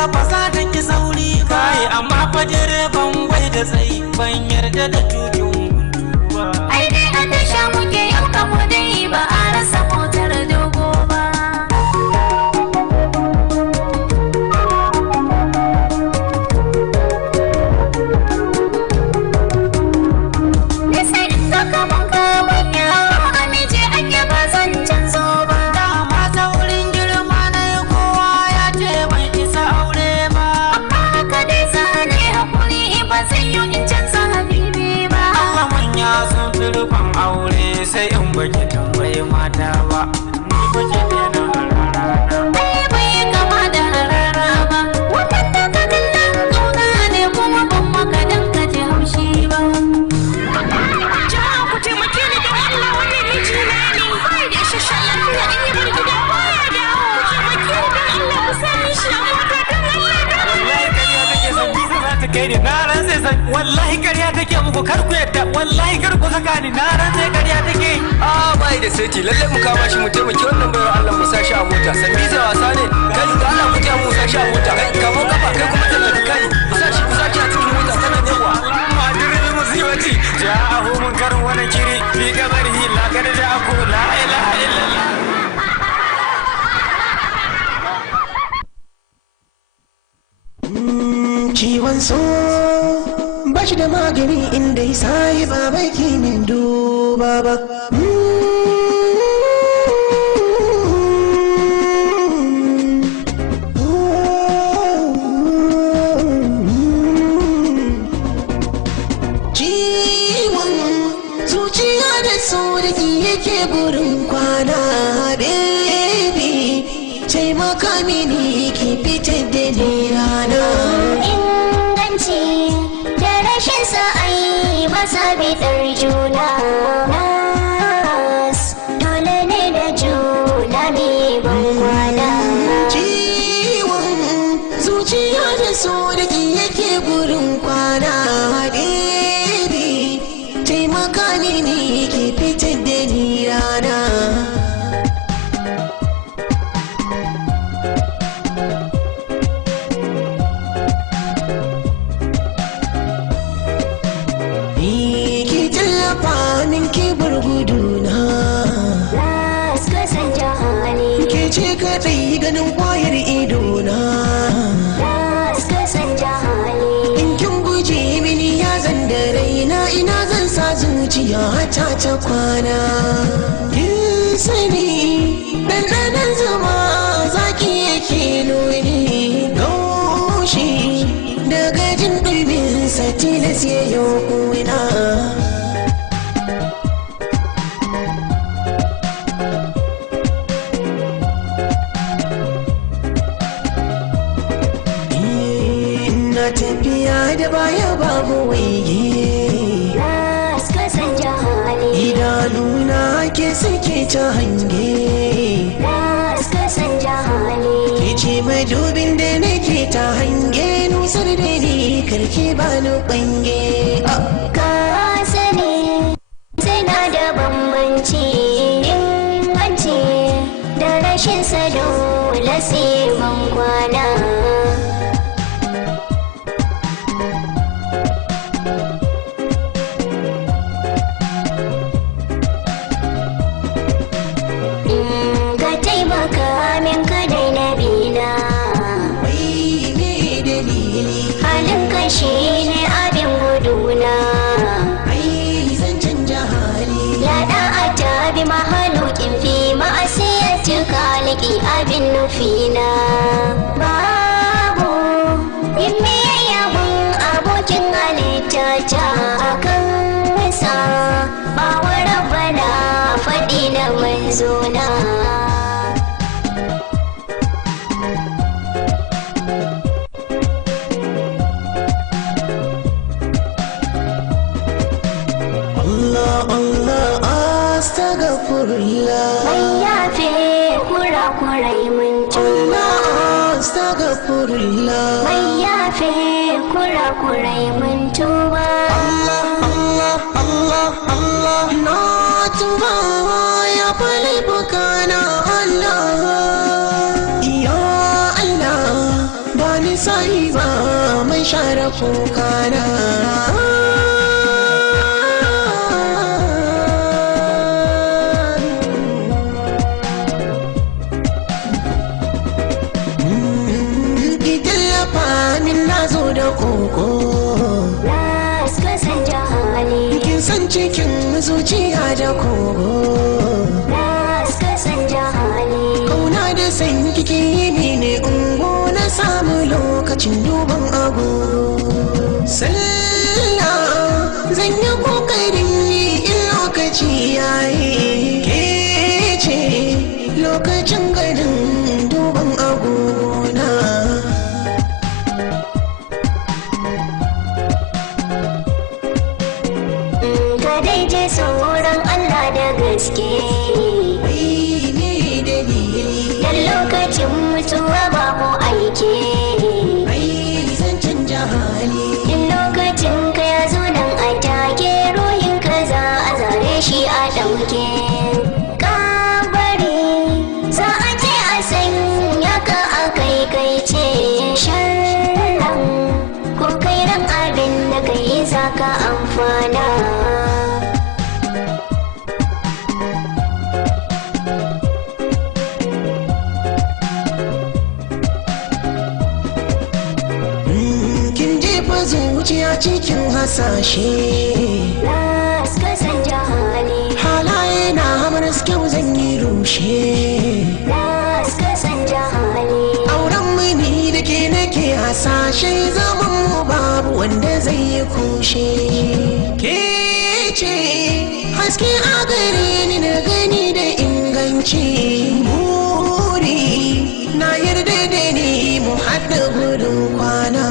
gaba za ta ki sauri kai amma fa direban bai da tsayi ban yarda da tukin ba. Ai dai a tasha muke yau kamo dai ba a rasa motar dogo ba. Aure sai in baki tambayi mata ba, ni baki dena hararana. Bai bai kama da harara ba, wannan da ka kalla kauna ne kuma ban maka dan ka ji haushi ba. Jama'a ku taimake ni da Allah wannan miji na ne bai da isasshen lafiya in yi bar gida baya dawo. Ku taimake ni da Allah ku sani shi a mota don Allah da wallahi kariya take san bisa za ta kai ni na ran sai san wallahi kariya take muku kar ku yadda wallahi kar ku saka ni na ran sai kariya take. Bai da saiti lalle mu kama shi mu taimaki wannan bayar Allah mu sashi a mota san bisa wasa ne kai da Allah ku ta mu sashi a mota kai kamar kafa kai kuma tallafi kai ku sashi a cikin mota kana yawa ma dirin musibati ja'ahu munkarun wa nakiri fi qabrihi la kad ja'aku la ilaha illallah. Ciwon so ba shi da magani inda ya sayi ba bai kimin duba ba. Ciwon zuciya da sauraki yake burin kwana baby taimaka mini ki fitar da ni rana. inganci da rashin sa'ai ba sa bidar juna. Nas dole ne da juna mai ban kwana. Ciwon zuciya da sauraki yake burin kwana baby taimaka mini ki fitar da ni rana. Ce kaɗai ganin ƙwayar idona in kin guje mini ya zan da raina ina zan sa zuciya ta kwana. Kin sani ɗanɗanon zama zaki yake nuni gaushi daga jin ɗumin tilas ya yi kuna. Tafiya da baya babu waige idanuna ke suke ta hange ke ce madubin da nake ta hange nusar da ni karki bani kwange. Ka sani suna da bambanci inganci da rashin sa dole sai ban kwana. Shi ne abin guduna. Ai zan canja hali. Yaɗa a tabi mahalukin fi ma'asiyar kaliki abin nufina. Babu yin yayyabin abokin halitta ta akan nisa. Bawa rabbana faɗi na manzona. Mai yafe kurakurai mun tuba. Astaghfirullah. Mai yafe kurakurai mun tuba. Allah na tuba ya fali bukana Allah. Ya Allah bani wani sa'i ba mai share kukana. Ki tallafa min na zo da koko, kin san cikin zuciya da kogo. Kauna da san kike yi mini ungo na samu lokacin duban abu. Sallah zan yi kokarin yi in lokaci yayi. Ke ce lokacin garin duban agona. Ka dai je tsoron Allah da gaske. Dan lokacin mutuwa babu aiki. In lokacin ka ya zo nan a take ruhin ka za a zare shi a ɗauke. Kabari za a ce a sanya ka a kai ce sharran ko kai ran abin da kai za ka amfana. Zuciya cikin hasashe, halaye na hamars kyau zan yi rushe. Auren mini da ke nake hasashe, zaman mu babu wanda zai yi kushe. Ke ce haske a gare ni na gani da inganci. Buri na yarda da ni mu haɗa gudun kwana.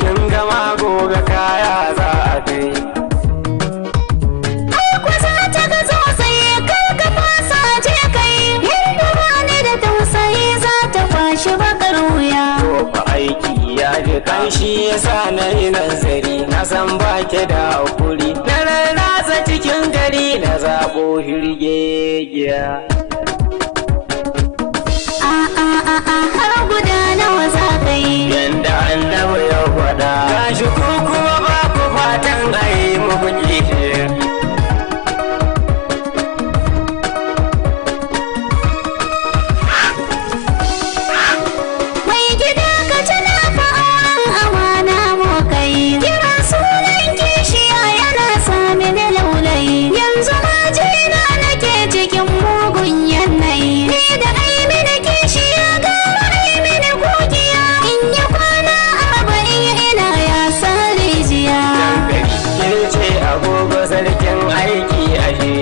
Kin gama gobe kaya za a kai. Ai kusa ta ga sosai kar ka fasa je kai. Yadda bani da tausayi za ta kwashi bakar wuya. To fa aiki ya ji kanshi yasa na yi nazari, na san baki da hakuri. Na rarrasa cikin gari na zaɓo hirgegiya. Har guda nawa za ka yi. Yanda annabi ya faɗa, gashi ku kuma ba ku fatan a yi muku kishi. Mai gida ka tuna fa auren amana mu kai. Kira sunan kishiya yana sami da laulayi. Yanzu ma jina nake cikin mugun yanayi. Ni da ai mini kishiya gara ai mini gogiya. In yi kwana 40 ina ya san rijiya. Ke ce agogo sarkin aiki ashe.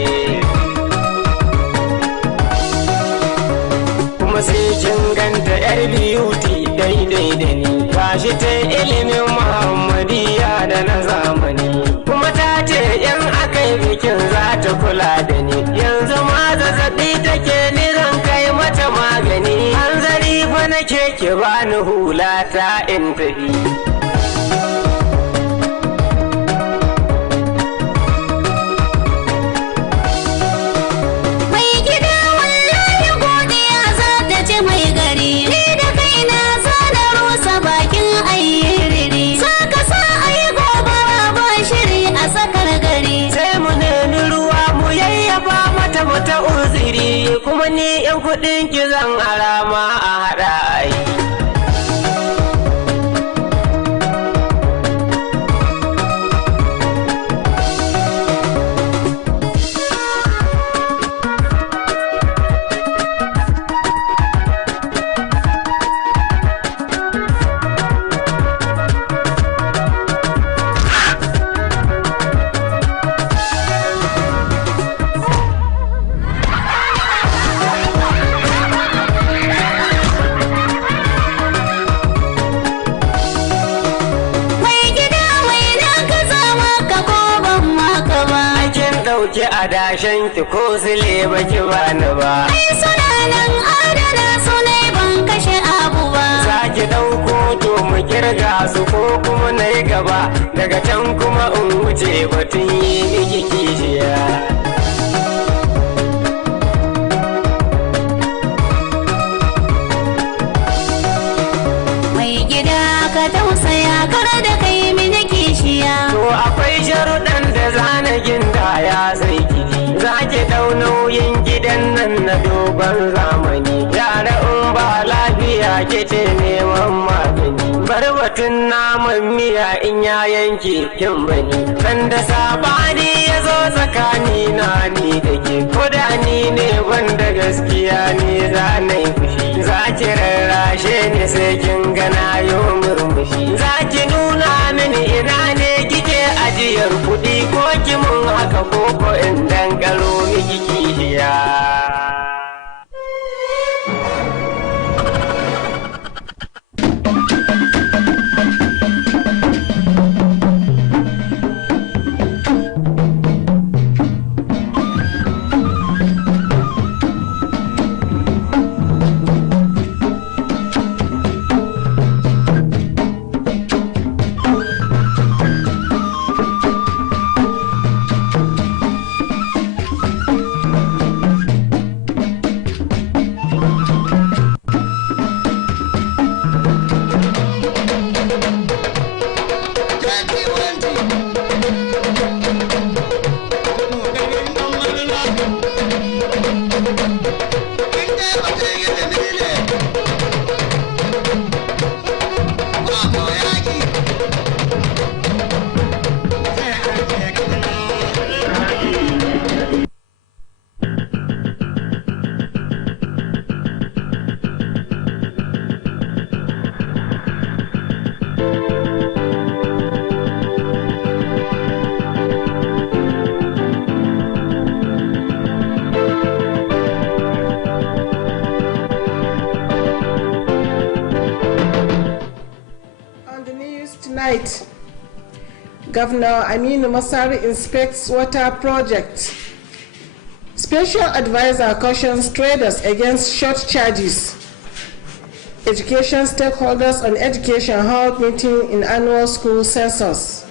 Kuma sai kin ganta yar beauty daidai da ni. Gashi ta ilimin Muhammadiyya da na zamani. Kuma ta ce in akai bikin za ta kula da ni. Yanzu ma zazzaɓi take ni zan kai mata magani. Hanzari fa nake ki bani hula ta in tafi. Mai gida wallahi godiya za ta ci mai gari. Ni da kaina za na rusa bakin ayyiriri. Za ka sa a yi gobara ba shiri a sakar gari. Sai mu nemi ruwa mu yayyafa mata mata uziri. Kuma ni yan kuɗin ki zan arama a haɗa ayi. baki adashen ki ko sile baki bani ba. Ai suna nan adana su ne ban kashe abu ba. Zaki ɗauko to mu kirga su ko kuma na yi gaba daga can kuma in wuce batun yi miki kishiya. Mai gida ka tausaya kar da kai mini kishiya. To akwai sharuɗan da zanagin da ya sai kiji. Zaki ɗau nauyin gidan nan na dogon zamani. Yara in ba lafiya ke ce neman magani. Bar batun naman miya in ya yanke kin bani. Kan da sabani ya zo tsakani na ni da ke. Koda ni ne wanda gaskiya ne za na yi fushi. Za ki rarrashe ni sai kin gana yo murmushi. Za ki nuna mini ina ne kike ajiyar kuɗi ko ki mun haka ko in dangalo miki kishiya. Tonight, Governor Aminu Masari inspects water project. Special advisor cautions traders against short charges. Education stakeholders on education held meeting in annual school census.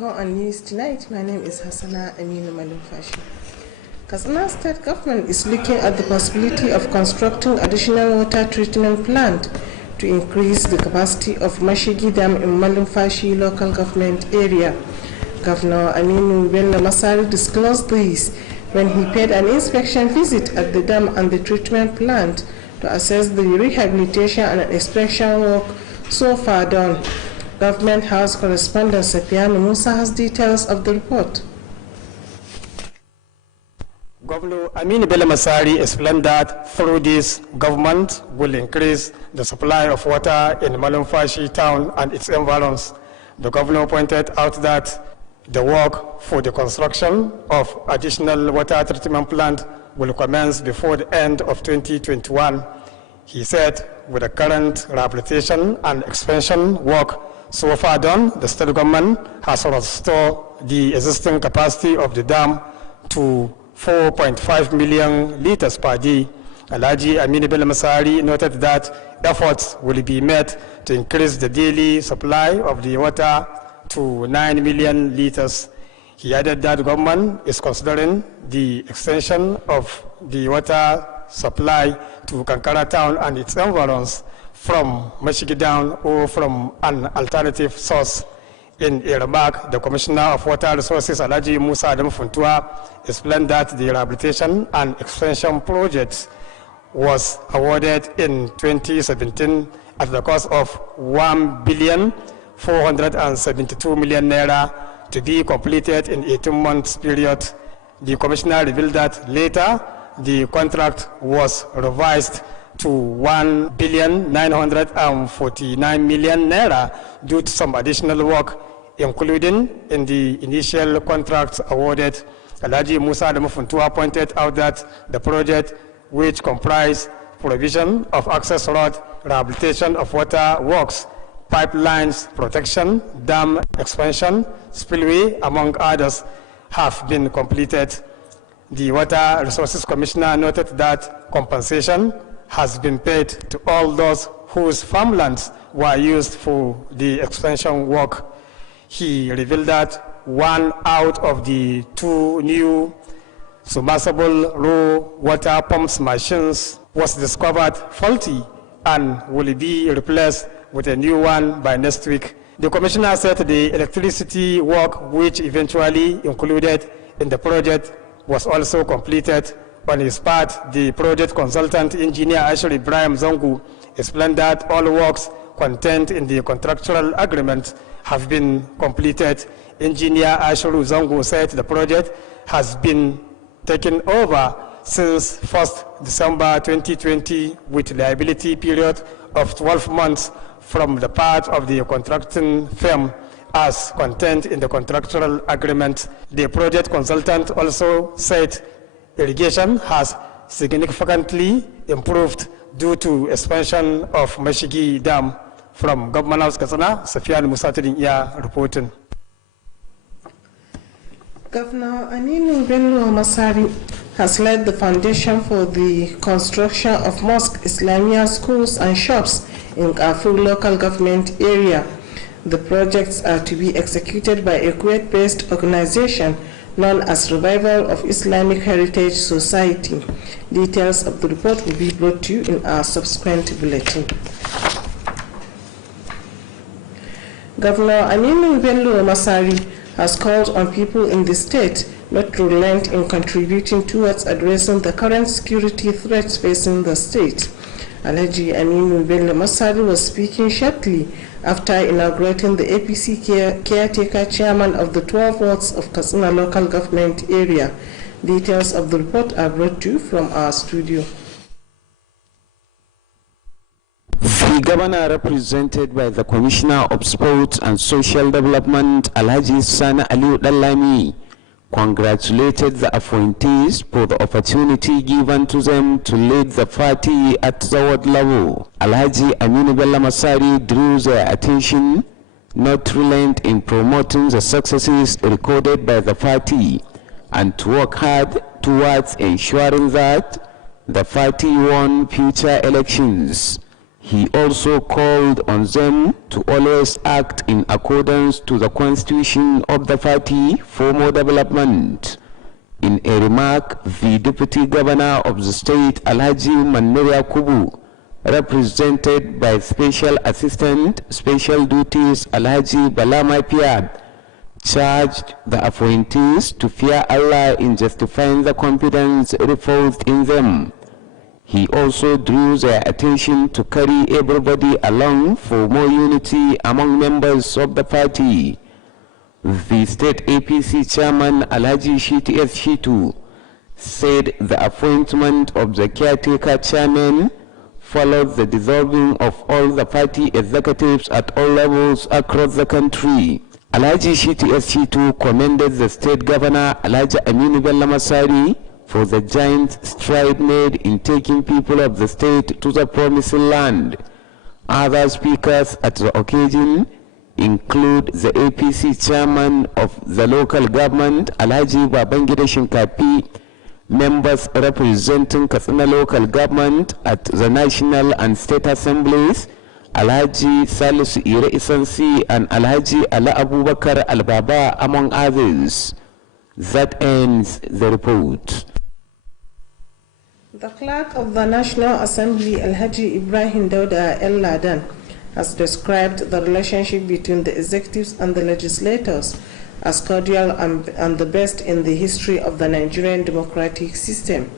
On news tonight, my name is Hassana Aminu Malumfashi. Katsina State Government is looking at the possibility of constructing additional water treatment plant to increase the capacity of Mashigi Dam in Malumfashi local government area. Governor Aminu Bello Masari disclosed this when he paid an inspection visit at the dam and the treatment plant to assess the rehabilitation and inspection work so far done. Government House correspondent Sapiano Musa has details of the report. Governor Aminu Bello Masari explained that through this, government will increase the supply of water in Malumfashi town and its environs. The governor pointed out that the work for the construction of additional water treatment plant will commence before the end of 2021. He said, with the current rehabilitation and expansion work so far done, the state government has restored the existing capacity of the dam to 4.5 million liters per day. Alhaji Aminu Bello Masari noted that efforts will be made to increase the daily supply of the water to 9 million liters. He added that the government is considering the extension of the water supply to Kankara town and its environs from Mashigi Dam or from an alternative source. In a remark, the Commissioner of Water Resources, Alhaji Musa Adam Funtua, explained that the rehabilitation and expansion project was awarded in 2017 at the cost of 1,472 million naira to be completed in 18 months period. The Commissioner revealed that later the contract was revised to 1,949 million naira due to some additional work, including in the initial contracts awarded. Alhaji Musa Adamufuntua pointed out that the project, which comprised provision of access road, rehabilitation of water works, pipelines protection, dam expansion, spillway, among others, have been completed. The Water Resources Commissioner noted that compensation has been paid to all those whose farmlands were used for the expansion work. He revealed that one out of the 2 new submersible raw water pumps machines was discovered faulty and will be replaced with a new one by next week. The commissioner said the electricity work, which eventually included in the project, was also completed. On his part, the project consultant engineer Ashur Ibrahim Zongu explained that all works contained in the contractual agreement have been completed. Engineer Ashur Zongu said the project has been taken over since 1st December 2020 with liability period of 12 months from the part of the contracting firm as contained in the contractual agreement. The project consultant also said irrigation has significantly improved due to expansion of Mashigi Dam. From Government House Katsina, Safiyan Musatidin Iya reporting. Governor Aminu Bello Masari has laid the foundation for the construction of mosque, Islamia schools and shops in Kafur local government area. The projects are to be executed by a Kuwait-based organization known as Revival of Islamic Heritage Society. Details of the report will be brought to you in our subsequent bulletin. Governor Aminu Bello Masari has called on people in the state not to relent in contributing towards addressing the current security threats facing the state. Alhaji Aminu Bello Masari was speaking shortly after inaugurating the APC caretaker chairman of the 12 wards of Katsina local government area. Details of the report are brought to you from our studio. The governor, represented by the Commissioner of Sports and Social Development, Alhaji Sana Aliu Dallami, congratulated the appointees for the opportunity given to them to lead the party at the ward level. Alhaji Aminu Bello Masari drew their attention not to relent in promoting the successes recorded by the party and to work hard towards ensuring that the party won future elections. He also called on them to always act in accordance to the constitution of the party for more development. In a remark, the Deputy Governor of the state, Alhaji Manur Yakubu, represented by Special Assistant Special Duties Alhaji Balama Piad, charged the appointees to fear Allah in justifying the confidence reposed in them. He also drew their attention to carry everybody along for more unity among members of the party. The state APC chairman Alhaji Shiti S. Shitu said the appointment of the caretaker chairman followed the dissolving of all the party executives at all levels across the country. Alhaji Shiti S. Shitu commended the state governor Alhaji Aminu Bello Masari for the giant stride made in taking people of the state to the promised land. Other speakers at the occasion include the APC chairman of the local government, Alhaji Babangida Shinkapi, members representing Katsina local government at the national and state assemblies, Alhaji Salisu Ire Isansi and Alhaji Ala Abubakar Al-Baba, among others. That ends the report. The clerk of the National Assembly, Alhaji Ibrahim Dauda El Ladan, has described the relationship between the executives and the legislators as cordial and the best in the history of the Nigerian democratic system.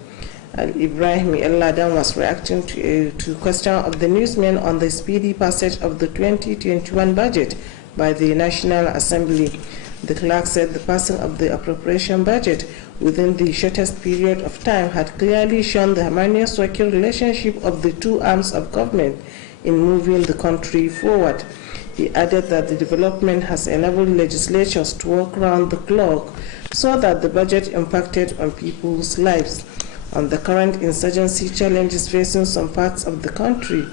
Ibrahim El Ladan was reacting to a question of the newsmen on the speedy passage of the 2021 budget by the National Assembly. The clerk said the passing of the appropriation budget within the shortest period of time had clearly shown the harmonious working relationship of the two arms of government in moving the country forward. He added that the development has enabled legislatures to work round the clock so that the budget impacted on people's lives. On the current insurgency challenges facing some parts of the country,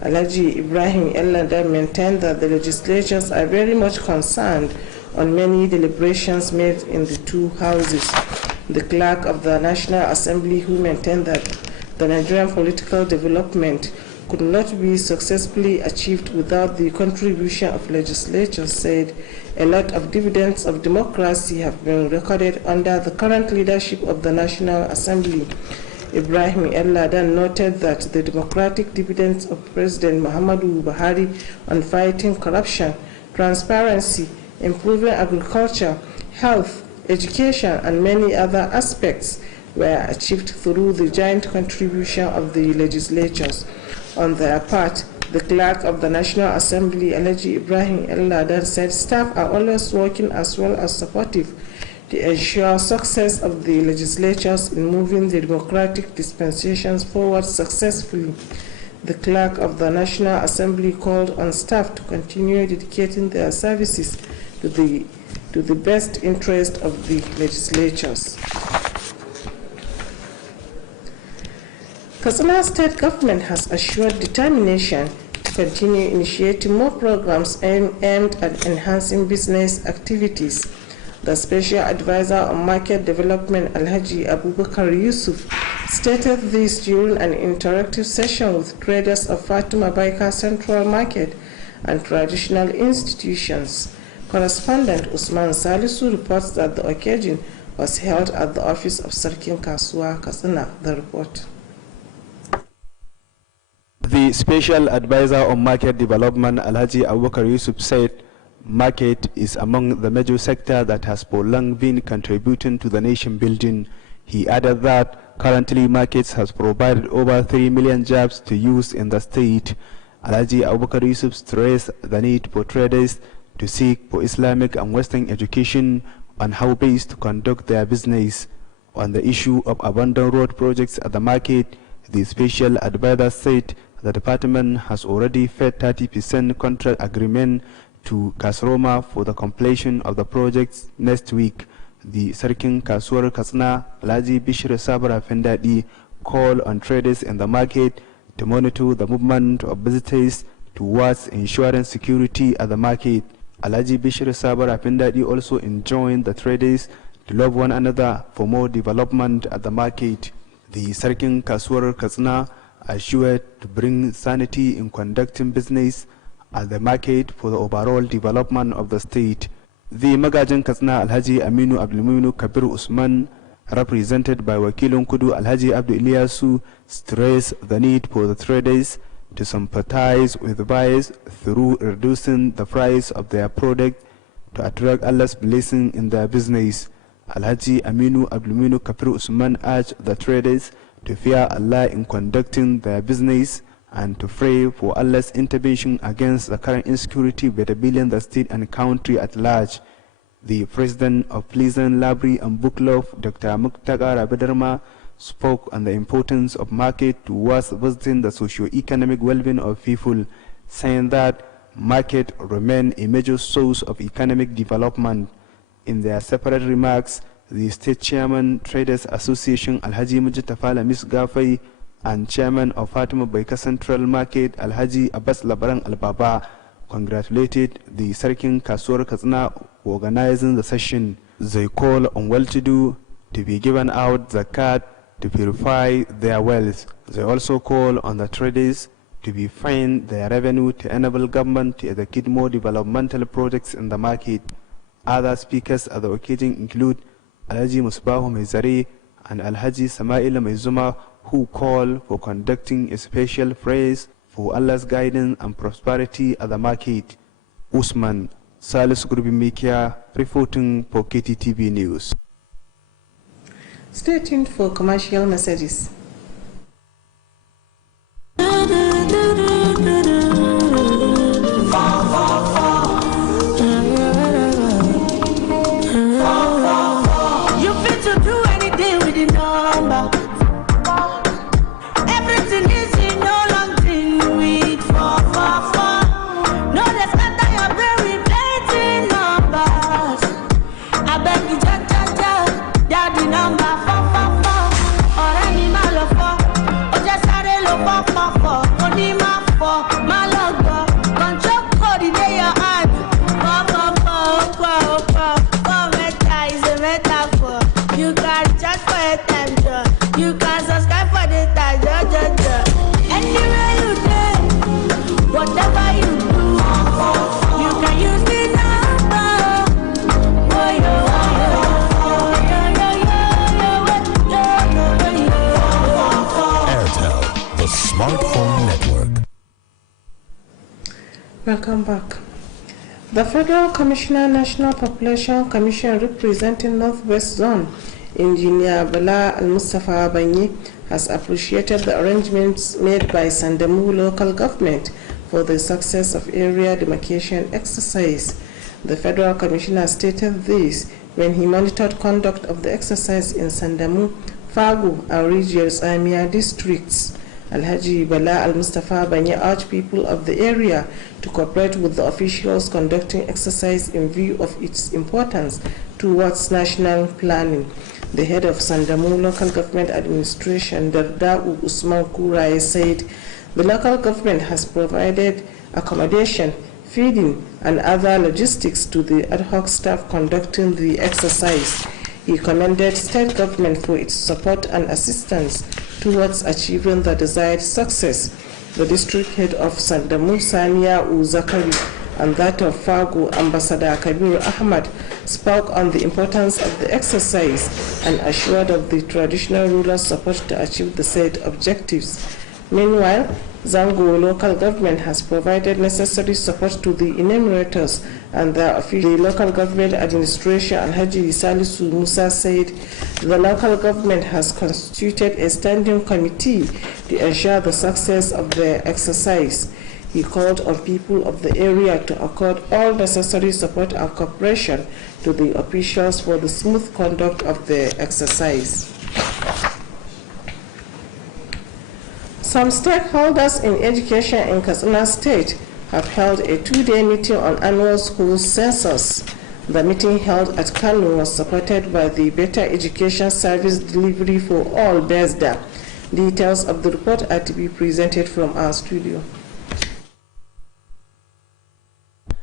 Alhaji Ibrahim Ellada maintained that the legislatures are very much concerned on many deliberations made in the two houses. The clerk of the National Assembly, who maintained that the Nigerian political development could not be successfully achieved without the contribution of legislatures, said a lot of dividends of democracy have been recorded under the current leadership of the National Assembly. Ibrahim El-Ladan noted that the democratic dividends of President Muhammadu Buhari on fighting corruption, transparency, improving agriculture, health, education, and many other aspects were achieved through the joint contribution of the legislatures. On their part, the clerk of the National Assembly, Alhaji Ibrahim El-Ladan, said staff are always working as well as supportive to ensure success of the legislatures in moving the democratic dispensations forward successfully. The clerk of the National Assembly called on staff to continue dedicating their services to the best interest of the legislatures. Katsina State Government has assured determination to continue initiating more programs aimed at enhancing business activities. The Special Advisor on Market Development, Alhaji Abubakar Yusuf, stated this during an interactive session with traders of Fatima Baika Central Market and traditional institutions. Correspondent Usman Salisu reports that the occasion was held at the office of Sarkin Kasuwa, Katsina. The report. The Special Advisor on Market Development, Alhaji Abubakar Yusuf, said market is among the major sector that has for long been contributing to the nation building. He added that currently markets has provided over 3 million jobs to youth in the state. Alhaji Abubakar Yusuf stressed the need for traders to seek for Islamic and Western education on how best to conduct their business. On the issue of abandoned road projects at the market, the Special Advisor said the department has already fed 30% contract agreement to Kasroma for the completion of the projects next week. The Sarkin Kasuwar Katsina, Alhaji Bishir Sabra Fendadi, called on traders in the market to monitor the movement of visitors towards ensuring security at the market. Alhaji Bishir Sabra Fendadi also enjoined the traders to love one another for more development at the market. The Sarkin Kasuwar Katsina assured to bring sanity in conducting business at the market for the overall development of the state. The Magajin Katsina Alhaji Aminu Abdulmuminu Kabir Usman, represented by Wakilun Kudu Alhaji Abdul Ilyasu, stressed the need for the traders to sympathize with buyers through reducing the price of their product to attract Allah's blessing in their business. Alhaji Aminu Abdulmuminu Kabir Usman urged the traders to fear Allah in conducting their business and to pray for Allah's intervention against the current insecurity bedeviling the state and country at large. The president of Pleasant Library and Book Club, Dr. Mukhtar Abidarma, spoke on the importance of market towards boosting the socio-economic well-being of people, saying that market remain a major source of economic development. In their separate remarks, the State Chairman, Traders Association, Alhaji Mujtafa Lamis Gafai, and Chairman of Fatima Baika Central Market, Alhaji Abbas Labaran Al-Baba, congratulated the Sarkin Kasuwar Katsina for organizing the session. They call on well-to-do to be given out zakat to purify their wealth. They also call on the traders to be fined their revenue to enable government to execute more developmental projects in the market. Other speakers at the occasion include Alhaji Musbahu Mezari and Alhaji Samaila Mezuma, who call for conducting a special praise for Allah's guidance and prosperity at the market. Usman Salis Grubimikia reporting for KTTV News. Stay tuned for commercial messages. You can chat for attention. You can subscribe for the time. Anywhere you go, whatever you do, you can use the number. Airtel, the smartphone network. Welcome back. The Federal Commissioner, National Population Commission representing Northwest Zone, Engineer Bala Al-Mustafa Banyi, has appreciated the arrangements made by Sandamu local government for the success of area demarcation exercise. The Federal Commissioner stated this when he monitored conduct of the exercise in Sandamu, Fagu, and Rijiyar Tsamiyya districts. Alhaji Bala Al-Mustafa Banyi urged people of the area to cooperate with the officials conducting exercise in view of its importance towards national planning. The head of Sandamu Local Government Administration, Dardau Usman Kurai, said the local government has provided accommodation, feeding, and other logistics to the ad hoc staff conducting the exercise. He commended state government for its support and assistance towards achieving the desired success. The district head of Sandamu, Sania Zakari, and that of Fagu, Ambassador Kabir Ahmad, spoke on the importance of the exercise and assured of the traditional rulers' support to achieve the said objectives. Meanwhile, Zango local government has provided necessary support to the enumerators and their officials. The local government administration, Alhaji Salisu Musa, said the local government has constituted a standing committee to ensure the success of the exercise. He called on people of the area to accord all necessary support and cooperation to the officials for the smooth conduct of the exercise. Some stakeholders in education in Katsina State have held a two-day meeting on annual school census. The meeting held at Kano was supported by the Better Education Service Delivery for All BESDA. Details of the report are to be presented from our studio.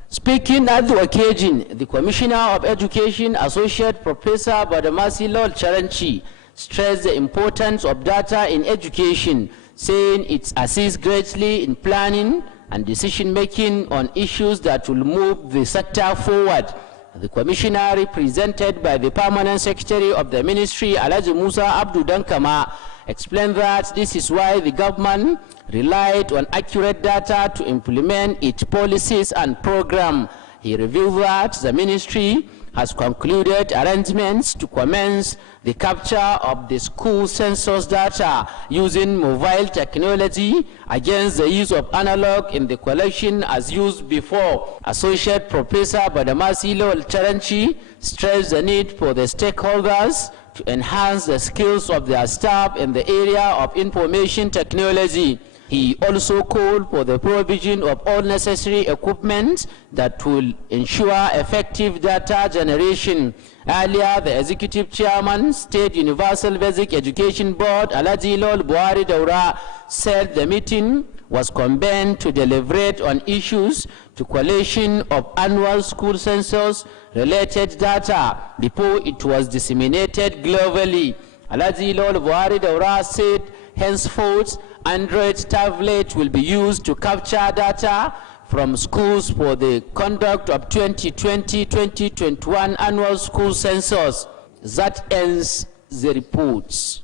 Speaking at the occasion, the Commissioner of Education, Associate Professor Badamasi Lol Charanchi, stressed the importance of data in education, saying it assists greatly in planning and decision-making on issues that will move the sector forward. The Commissioner, represented by the Permanent Secretary of the Ministry, Alhaji Musa Abdu Dankama, explained that this is why the government relied on accurate data to implement its policies and program. He revealed that the ministry has concluded arrangements to commence the capture of the school census data using mobile technology against the use of analog in the collection as used before. Associate Professor Badamasi Lol Charanchi stressed the need for the stakeholders to enhance the skills of their staff in the area of information technology. He also called for the provision of all necessary equipment that will ensure effective data generation. Earlier, the Executive Chairman, State Universal Basic Education Board, Alhaji Lol Buhari Daura, said the meeting was convened to deliberate on issues to collation of annual school census related data before it was disseminated globally. Alhaji Lol Buhari Daura said henceforth Android tablet will be used to capture data from schools for the conduct of 2020-2021 annual school census. That ends the reports.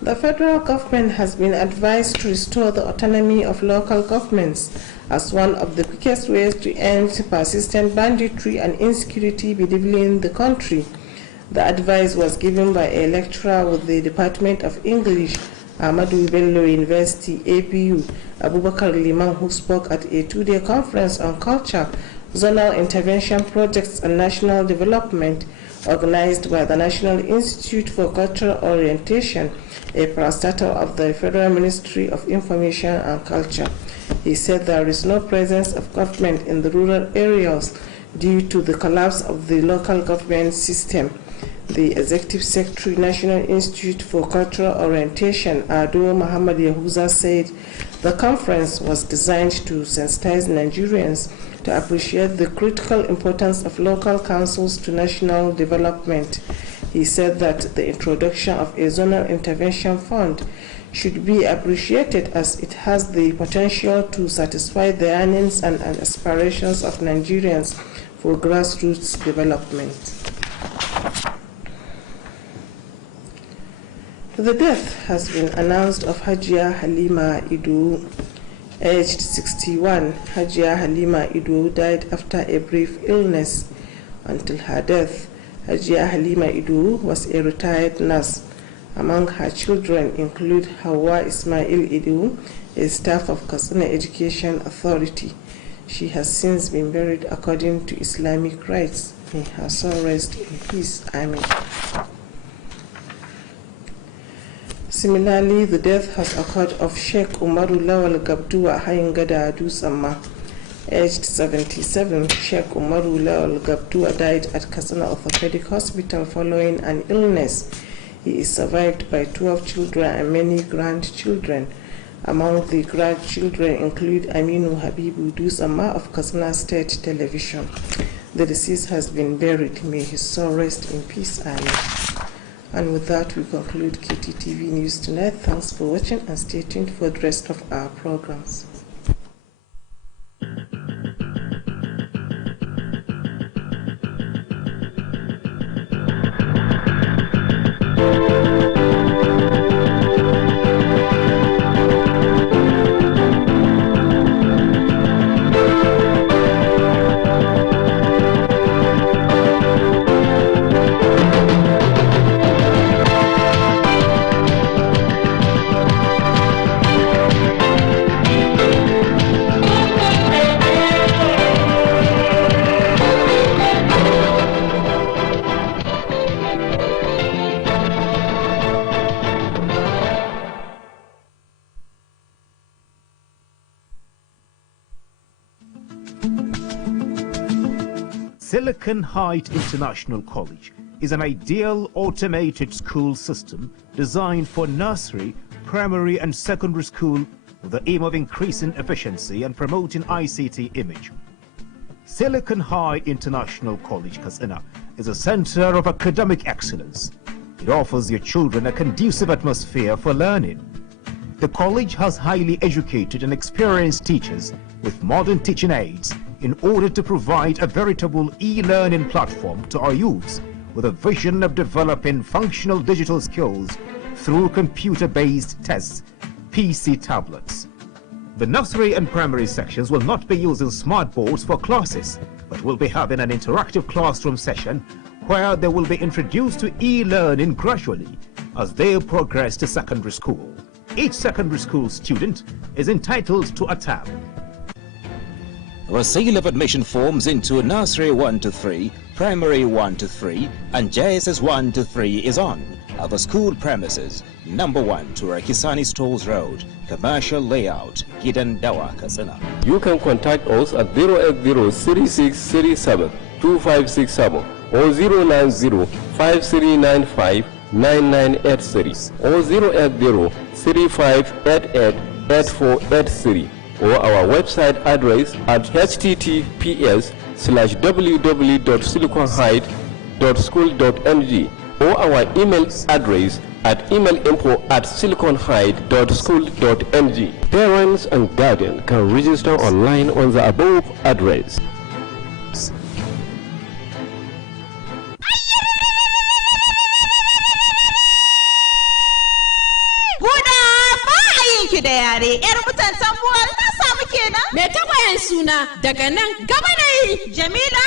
The federal government has been advised to restore the autonomy of local governments as one of the quickest ways to end persistent banditry and insecurity bedeviling the country. The advice was given by a lecturer with the Department of English, Ahmadu Bello University, APU, Abubakar Liman, who spoke at a two-day conference on culture, zonal intervention projects and national development organized by the National Institute for Cultural Orientation, a parastatal of the Federal Ministry of Information and Culture. He said there is no presence of government in the rural areas due to the collapse of the local government system. The Executive Secretary, National Institute for Cultural Orientation, Ado Muhammad Yahuza, said the conference was designed to sensitize Nigerians to appreciate the critical importance of local councils to national development. He said that the introduction of a zonal intervention fund should be appreciated as it has the potential to satisfy the yearnings and aspirations of Nigerians for grassroots development. The death has been announced of Hajia Halima Idu, aged 61. Hajia Halima Idu died after a brief illness. Until her death, Hajia Halima Idu was a retired nurse. Among her children include Hawa Ismail Idu, a staff of Katsina Education Authority. She has since been buried according to Islamic rites. May her soul rest in peace. Amen. Similarly, the death has occurred of Sheikh Umaru Lawal Gabdua Hayingada Dusamma. Aged 77, Sheikh Umaru Lawal Gabdua died at Katsina Orthopedic Hospital following an illness. He is survived by 12 children and many grandchildren. Among the grandchildren include Aminu Habibu Dusamma of Katsina State Television. The deceased has been buried. May his soul rest in peace. Amen. And with that, we conclude KTTV News Tonight. Thanks for watching and stay tuned for the rest of our programs. Silicon Heights International College is an ideal automated school system designed for nursery, primary and secondary school with the aim of increasing efficiency and promoting ICT image. Silicon Heights International College, Katsina, is a center of academic excellence. It offers your children a conducive atmosphere for learning. The college has highly educated and experienced teachers with modern teaching aids in order to provide a veritable e-learning platform to our youths with a vision of developing functional digital skills through computer-based tests, PC tablets. The nursery and primary sections will not be using smart boards for classes, but will be having an interactive classroom session where they will be introduced to e-learning gradually as they progress to secondary school. Each secondary school student is entitled to a tab. The sale of admission forms into Nursery 1 to 3, Primary 1 to 3 and JSS 1 to 3 is on at the school premises, number 1 Turakisani Stores Road, Commercial Layout, Hidden Dawa, Katsina. You can contact us at 080-3637-2567 or 090-5395-9983 or 080-3588-8483. or our website address at https:/www.siliconheight.school.ng or our email address at emailinfo@siliconheight.school.ng. Parents and guardians can register online on the above address. ki da yare yar mutan tambuwar ta samu kenan me tagwayen suna daga nan gaba nayi Jamila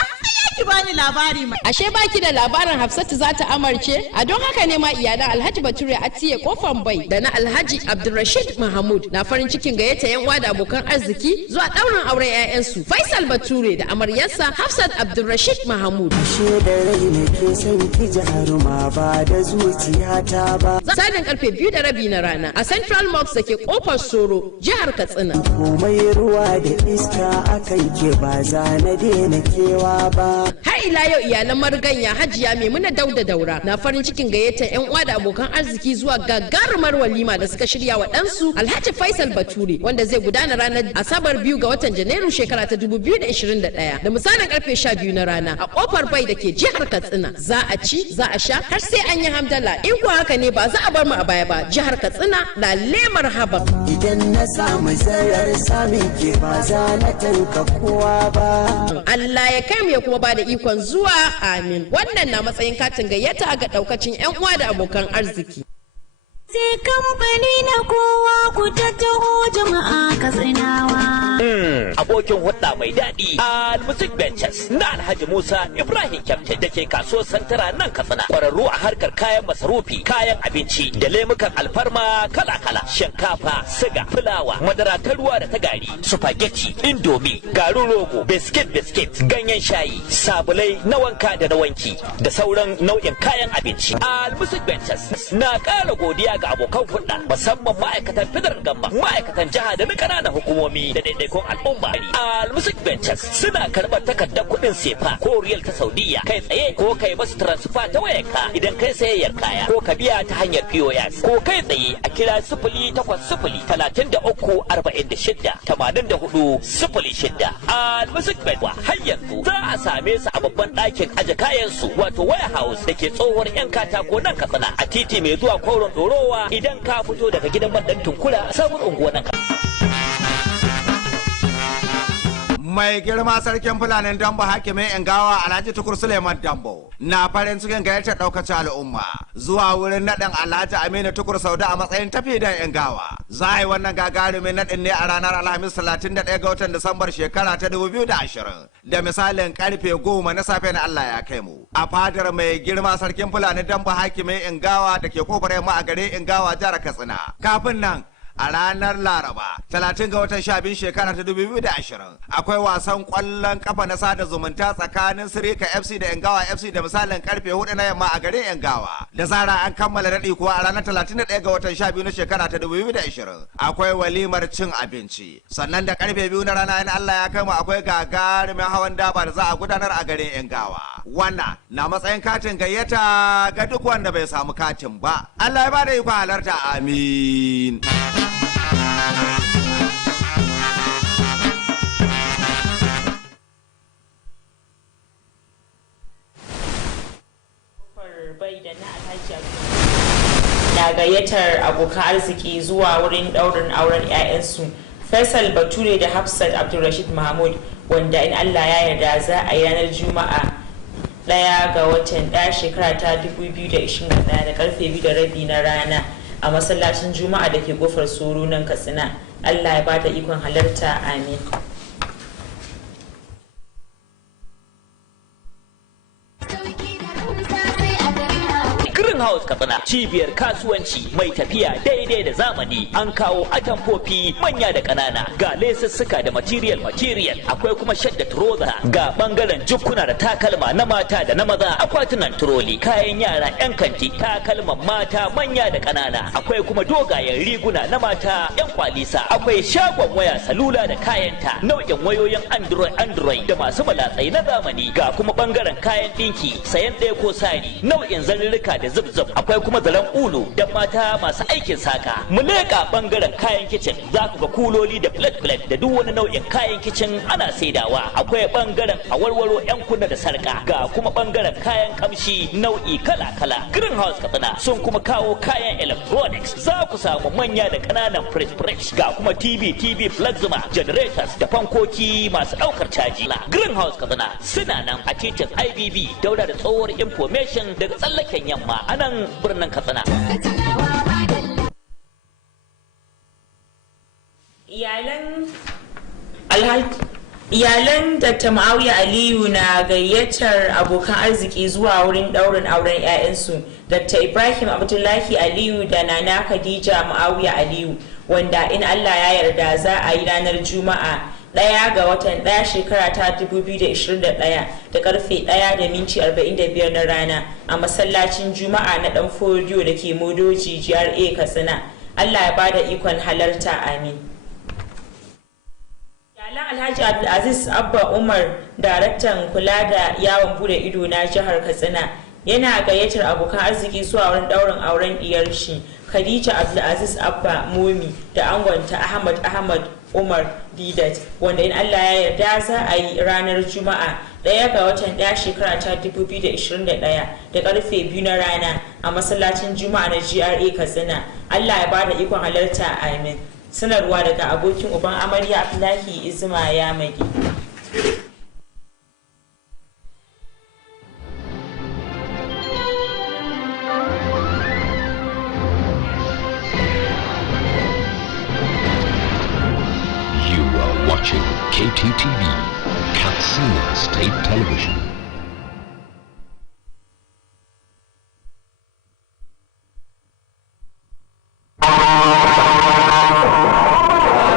ki bani labari mai ashe baki da labarin Hafsatu za ta amarce a don haka ne ma iyalan Alhaji Bature Atiye Kofan Bai da na Alhaji Abdulrashid Mahmud na farin cikin gayyata yan uwa da abokan arziki zuwa daurin auren ƴaƴansu Faisal Bature da amaryarsa Hafsat Abdulrashid Mahmud ashe da rai ne ke san ki jaruma ba da zuciyata ba misalin karfe 2:30 na rana a Central Mosque da ke kofar Soro jihar Katsina komai ruwa da iska akan ke ba za na daina kewa ba Har ila yau iyalan mariganya Hajiya Maimuna Dauda Daura na farin cikin gayyatar 'yan uwa da abokan arziki zuwa gagarumar walima da suka shirya wa ɗansu Alhaji Faisal Bature wanda zai gudana ranar Asabar 2 ga watan Janairu shekara ta 2021 da misalin karfe 12 na rana a kofar bai da ke jihar Katsina. Za a ci, za a sha har sai an yi hamdala. In kuwa haka ne ba za a bar mu a baya ba. Jihar Katsina lalle marhaban. Idan na samu zarar samun ke ba za na tanka kowa ba. Allah ya kai mu ya kuma ba da ikon zuwa, amin. Wannan na matsayin katin gayyata ga daukacin 'yan uwa da abokan arziki. Sai kamfani na kowa ku tattaho jama'a Katsinawa. Abokin hudda mai daɗi a Music Benches na Alhaji Musa Ibrahim Kyamte da ke kasuwar Santara nan Katsina. Kwararru a harkar kayan masarufi, kayan abinci da lemukan alfarma kala-kala, shinkafa, siga, fulawa, madara ta ruwa da ta gari, spaghetti, indomi, garin rogo, biskit, ganyen shayi, sabulai na wanka da na wanki da sauran nau'in kayan abinci. A Music Benches na ƙara godiya ga abokan hulɗa musamman ma'aikatan fidar gamba, ma'aikatan jiha da na ƙananan hukumomi da daidaikun al'umma. Al Music Ventures suna karɓar takardar kuɗin sefa ko riyal ta Saudiya kai tsaye ko kai masu transfer ta wayarka idan kai sayayyar kaya ko ka biya ta hanyar POS ko kai tsaye a kira 0800-33-46-84-06. Al Music Ventures har yanzu za a same su a babban ɗakin aje kayan su wato warehouse da ke tsohuwar 'yan katako nan Katsina a titi mai zuwa Koron Dorowa idan ka fito daga gidan madan Tunkura sabon unguwar nan. Mai girma sarkin Fulanin Dambo hakimin Ingawa Alhaji Tukur Suleiman Dambo na farin cikin gayyatar ɗaukacin al'umma zuwa wurin naɗin Alhaji Aminu Tukur Sauda a matsayin tafi da Ingawa. Za a yi wannan gagarumin naɗin ne a ranar Alhamis 31 ga watan Disambar shekara ta 2020 da misalin karfe 10 na safe na Allah ya kai mu. A fadar mai girma sarkin Fulanin Dambo hakimin Ingawa da ke kofar yamma a garin Ingawa jihar Katsina. Kafin nan a ranar Laraba 30 ga watan 12 shekara ta 2020 akwai wasan kwallon kafa na sada zumunta tsakanin Sirika FC da Ingawa FC da misalin karfe 4 na yamma a garin Ingawa. Da zara an kammala daɗi kuwa a ranar 31 ga watan 12 na shekara ta 2020 akwai walimar cin abinci. Sannan da karfe 2 na rana in Allah ya kama akwai gagarumin hawan daba da za a gudanar a garin Ingawa. Wannan na matsayin katin gayyata ga duk wanda bai samu katin ba. Allah ya bada iko halarta, amin. Na gayyatar abokan arziki zuwa wurin ɗaurin auren 'ya'yansu Faisal Bature da Hafsat Abdulrashid Mahmud wanda in Allah ya yarda za a yi ranar Juma'a 1 ga watan 1 shekara ta 2021 da karfe 2:30 na rana a masallacin Juma'a da ke Gofar Soro nan Katsina. Allah ya bada ikon halarta, amin. Greenhouse Katsina cibiyar kasuwanci mai tafiya daidai da zamani. An kawo atamfofi manya da ƙanana ga lesussuka da material akwai kuma shadda trouser ga bangaren jukkuna da takalma na mata da na maza, akwatunan turoli, kayan yara 'yan kanti, takalman mata manya da ƙanana, akwai kuma dogayen riguna na mata 'yan kwalisa, akwai shagon waya salula da kayanta, nau'in wayoyin android da masu malatsai na zamani, ga kuma bangaren kayan ɗinki sayan ɗaya ko sari, nau'in zarurruka da zubzub, akwai kuma zaren ulu da mata masu aikin saka. Mu leƙa bangaren kayan kicin za ku ga kuloli da plate da duk wani nau'in kayan kicin ana saidawa. Akwai bangaren awarwaro 'yan kunna da sarka, ga kuma bangaren kayan kamshi nau'i kala-kala. Greenhouse Katsina sun kuma kawo kayan electronics, za ku samu manya da ƙananan fridge ga kuma TV plasma generators da fankoki masu ɗaukar caji. Greenhouse Katsina suna nan a titin IBB daura da tsohuwar information daga tsallaken yamma a nan birnin Katsina. Iyalan Dr. Ma'awiya Aliyu na gayyatar abokan arziki zuwa wurin ɗaurin auren 'ya'yansu Dr. Ibrahim Abdullahi Aliyu da Nana Khadija Ma'awiya Aliyu wanda in Allah ya yarda za a yi ranar Juma'a 1 ga watan 1 shekara ta 2021 da karfe 1:45 na rana a masallacin Juma'a na Dan Fodiyo da ke Modoji GRA Katsina. Allah ya bada ikon halarta, amin. iyalan Alhaji Abdulaziz Abba Umar, daraktan kula da yawon bude ido na jihar Katsina, yana gayyatar abokan arziki zuwa wurin daurin auren diyar shi Khadija Abdulaziz Abba Momi da angonta Ahmad Umar Didat, wanda in Allah ya yarda za a yi ranar Juma'a 1 ga watan 1 shekara ta 2021 da karfe 2 na rana a masallacin Juma'a na GRA Katsina. Allah ya bada ikon halarta, amin. Sanarwa daga abokin uban amarya Abdullahi Izma ya magi. You are watching KTTV, Katsina State Television.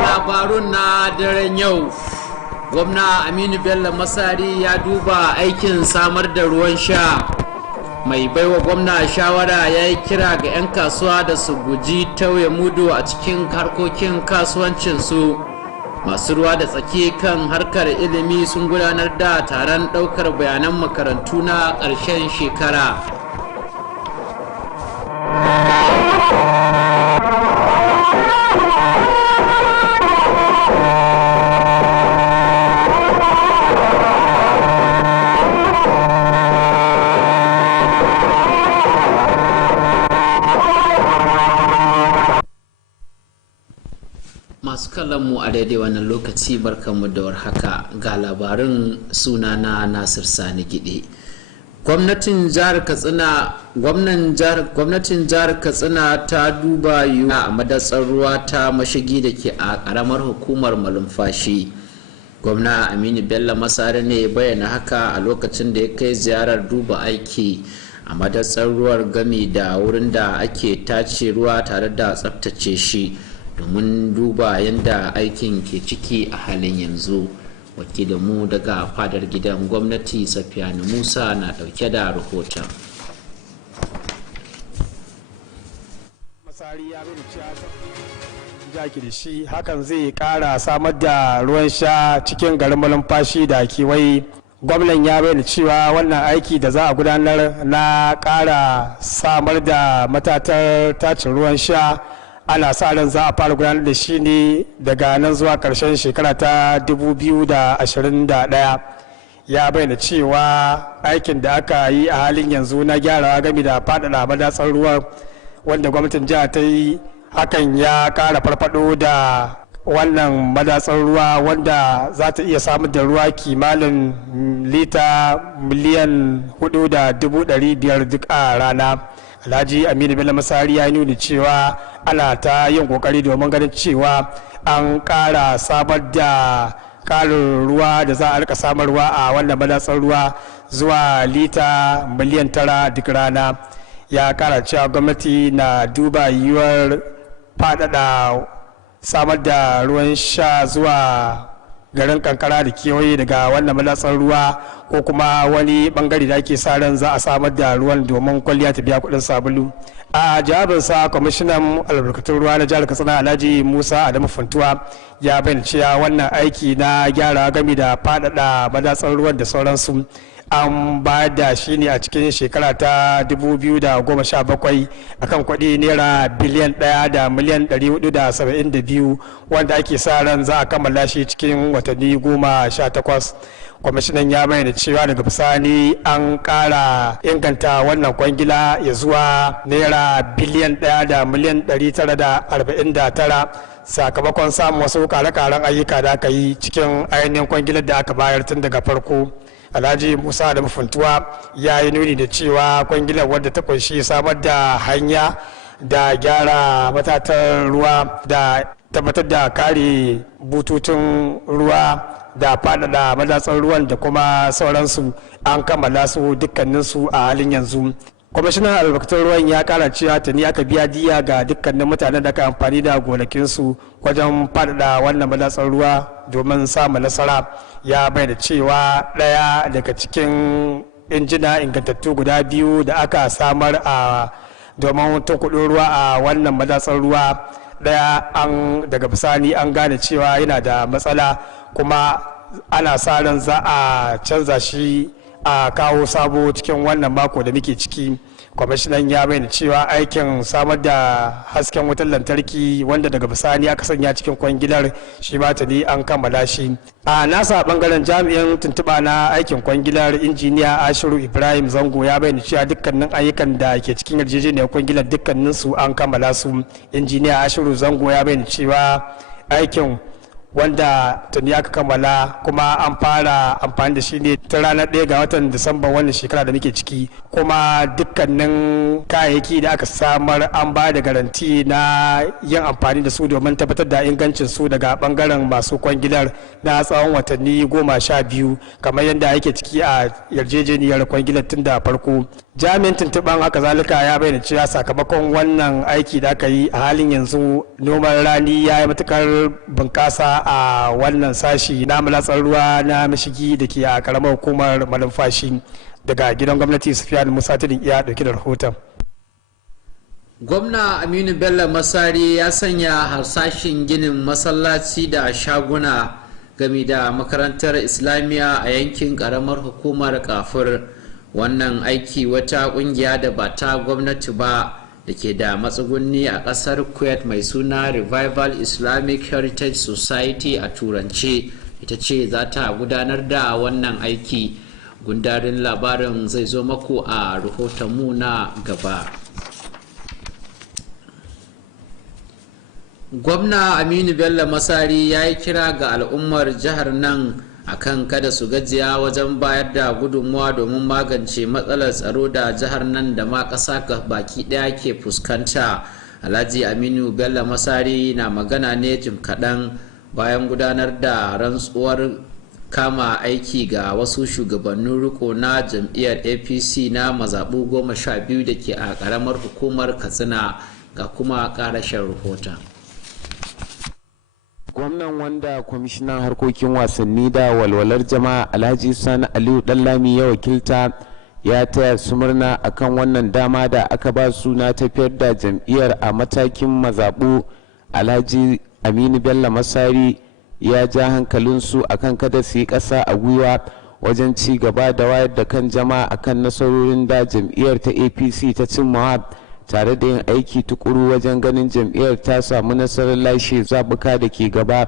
Labarun na daren yau, gwamna Aminu Bello Masari ya duba aikin samar da ruwan sha. Mai baiwa gwamna shawara ya yi kira ga 'yan kasuwa da su guji tauye mudu a cikin harkokin kasuwancinsu. Masu ruwa da tsaki kan harkar ilimi sun gudanar da taron ɗaukar bayanan makarantu na ƙarshen shekara. Masu kallon mu a daidai wannan lokaci barkanmu da warhaka, ga labarin. Sunana Nasir Sani Gide. Gwamnatin jihar Katsina ta duba yiwuwa a madatsar ruwa ta mashigi da ke a karamar hukumar malumfashi. Gwamna Aminu Bello Masari ne ya bayyana haka a lokacin da ya kai ziyarar duba aiki a madatsar ruwar gami da wurin da ake tace ruwa tare da tsaftace shi domin duba yadda aikin ke ciki a halin yanzu. Wakilinmu daga fadar gidan gwamnati Safiyanu Musa na dauke da rahoton. Masari ya jaki da shi hakan zai kara samar da ruwan sha cikin garin malumfashi da kewaye. Gwamnan ya bayyana cewa wannan aiki da za a gudanar na kara samar da matatar tacin ruwan sha ana sa ran za a fara gudanar da shi ne daga nan zuwa karshen shekara ta 2021. Ya bayyana cewa aikin da aka yi a halin yanzu na gyarawa game da faɗaɗa madatsar ruwa wanda gwamnatin jiha ta yi, hakan ya ƙara farfado da wannan madatsar ruwa wanda za ta iya samar da ruwa kimanin lita miliyan 4.500 duk a rana. Alhaji Aminu Bello Masari ya nuna cewa ana ta yin kokari domin ganin cewa an ƙara samar da ƙarin ruwa da za a rika samarwa a wannan madatsar ruwa zuwa lita miliyan 9 duk rana. Ya ƙara cewa gwamnati na duba yiwuwar faɗaɗa samar da ruwan sha zuwa garin kankara da kewaye daga wannan madatsar ruwa ko kuma wani bangare da ake sa ran za a samar da ruwan domin kwalliya ta biya kudin sabulu. A jawabinsa kwamishinan albarkatun ruwa na jihar Katsina Alhaji Musa Adamu Funtuwa ya bayyana cewa wannan aiki na gyara gami da faɗaɗa madatsar ruwan da sauransu an bayar da shi ne a cikin shekara ta 2017 akan kuɗi naira biliyan 1 da miliyan 472 wanda ake sa ran za a kammala shi cikin watanni 18. Kwamishinan ya bayyana cewa daga bisani an ƙara inganta wannan kwangila ya zuwa naira biliyan 1 da miliyan 949 sakamakon samun wasu kare-karen ayyuka da aka yi cikin ainihin kwangilar da aka bayar tun daga farko. Alhaji Musa da Mafuntuwa ya yi nuni da cewa kwangilar wadda ta kunshi samar da hanya da gyara matatan ruwa da tabbatar da kare bututun ruwa da faɗaɗa madatsar ruwan da kuma sauransu an kammala su dukkaninsu a halin yanzu. Kwamishinan albarkatun ruwan ya kara cewa tuni aka biya diya ga dukkanin mutanen da ka amfani da gonakinsu wajen faɗaɗa wannan madatsar ruwa domin samun nasara. Ya bayyana cewa ɗaya daga cikin injina ingantattu guda biyu da aka samar a domin tunkuɗin ruwa a wannan madatsar ruwa ɗaya daga bisani an gane cewa yana da matsala, kuma ana sa ran za a canza shi a kawo sabo cikin wannan mako da muke ciki. Kwamishinan ya bayyana cewa aikin samar da hasken wutar lantarki wanda daga bisani aka sanya cikin kwangilar shi ma tuni an kammala shi. A nasa bangaren jami'in tuntuɓa na aikin kwangilar injiniya Ashiru Ibrahim Zango ya bayyana cewa dukkanin ayyukan da ke cikin yarjejeniyar kwangilar dukkanin su an kammala su. Injiniya Ashiru Zango ya bayyana cewa aikin wanda tuni aka kammala kuma an fara amfani da shi ne ta ranar 1 ga watan Disamba wannan shekara da muke ciki, kuma dukkanin kayayyaki da aka samar an ba da garanti na yin amfani da su domin tabbatar da ingancin su daga bangaren masu kwangilar na tsawon watanni 12 kamar yadda yake ciki a yarjejeniyar kwangilar tun da farko. Jami'in tuntuɓan haka zalika ya bayyana cewa sakamakon wannan aiki da aka yi a halin yanzu noman rani ya yi matukar bunƙasa a wannan sashi na malatsar ruwa na mashigi da ke a karamar hukumar malumfashi. Daga gidan gwamnati Sufyan Musa Tudun iya dauke da rahoton. Gwamna Aminu Bello Masari ya sanya harsashin ginin masallaci da shaguna game da makarantar Islamiyya a yankin karamar hukumar Kafur. Wannan aiki wata kungiya da ba ta gwamnati ba da ke da matsugunni a kasar Kuwait mai suna Revival Islamic Heritage Society a turance ita ce za ta gudanar da wannan aiki. Gundarin labarin zai zo maku a rahotonmu na gaba. Gwamna Aminu Bello Masari ya yi kira ga al'ummar jihar nan akan kada su gajiya wajen bayar da gudunmuwa domin magance matsalar tsaro da jihar nan da ma ƙasa baki ɗaya ke fuskanta. Alhaji Aminu Bello Masari na magana ne jim kaɗan bayan gudanar da rantsuwar kama aiki ga wasu shugabannin riko na jam'iyyar APC na mazaɓu 12 da ke a ƙaramar hukumar Katsina, ga kuma ƙarashin rahoton. Gwamnan wanda kwamishinan harkokin wasanni da walwalar jama'a Alhaji Sani Aliyu Ɗanlami ya wakilta ya taya su murna akan wannan dama da aka ba su na tafiyar da jam'iyyar a matakin mazaɓu. Alhaji Aminu Bello Masari ya ja hankalinsu akan kada su yi ƙasa a gwiwa wajen ci gaba da wayar da kan jama'a akan nasarorin da jam'iyyar ta APC ta cimmawa, tare da yin aiki tukuru wajen ganin jam'iyyar ta samu nasarar lashe zabuka da ke gaba.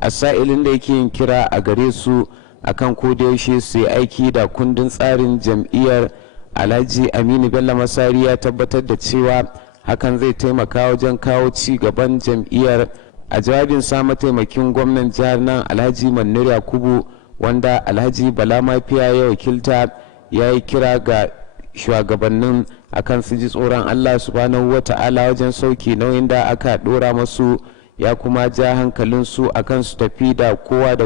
A sa'ilin da yake yin kira a gare su akan kodayaushe su yi aiki da kundin tsarin jam'iyyar, Alhaji Aminu Bello Masari ya tabbatar da cewa hakan zai taimaka wajen kawo ci gaban jam'iyyar. A jawabin sa mataimakin gwamnan jihar nan Alhaji Manir Yakubu wanda Alhaji Bala Mafiya ya wakilta ya yi kira ga shugabannin akan su ji tsoron Allah subhanahu wata'ala wajen sauke nauyin da aka dora masu, ya kuma ja hankalin su akan su tafi da kowa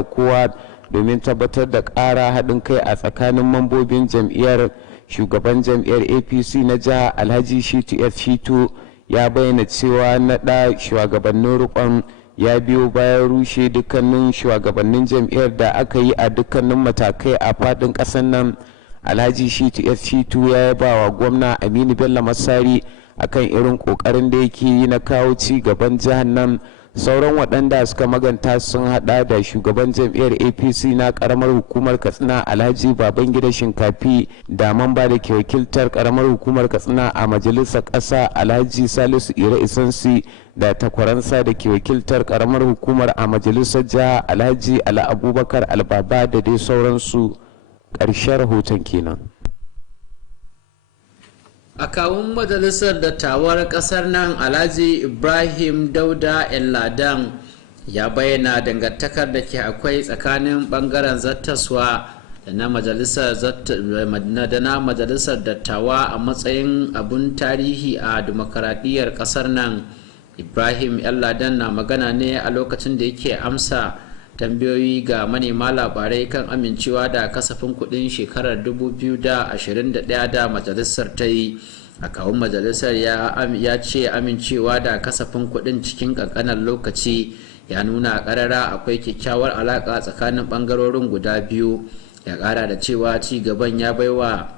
domin tabbatar da ƙara haɗin kai a tsakanin mambobin jam'iyyar. Shugaban jam'iyyar APC na jiha Alhaji Shitu F. Shitu ya bayyana cewa naɗa shugabannin rikon ya biyo bayan rushe dukkanin shugabannin jam'iyyar da aka yi a dukkanin matakai a faɗin ƙasar nan. Alhaji Shitu F. Shitu ya yaba wa gwamna Aminu Bello Masari akan irin kokarin da yake yi na kawo ci gaban jihar nan. Sauran waɗanda suka maganta sun hada da shugaban jam'iyyar APC na karamar hukumar Katsina Alhaji Babangida Shinkafi da mamba da ke wakiltar karamar hukumar Katsina a majalisar ƙasa Alhaji Salisu Ire Isansi da takwaransa da ke wakiltar karamar hukumar a majalisar jiha Alhaji Ala Abubakar Albaba da dai sauransu. Ƙarshen rahoton kenan. A kawun majalisar dattawar kasar nan Alhaji Ibrahim Dauda Ladan ya bayyana dangantakar da ke akwai tsakanin bangaren zattaswa da na majalisar dattawa a matsayin abun tarihi a dimokuraɗiyyar kasar nan. Ibrahim Ladan na magana ne a lokacin da yake amsa tambayoyi ga manema labarai kan amincewa da kasafin kudin shekarar 2021 da majalisar ta yi. A kawun majalisar ya ce amincewa da kasafin kudin cikin kankanan lokaci ya nuna karara akwai kyakkyawar alaka tsakanin bangarorin guda biyu. Ya kara da cewa ci gaban ya baiwa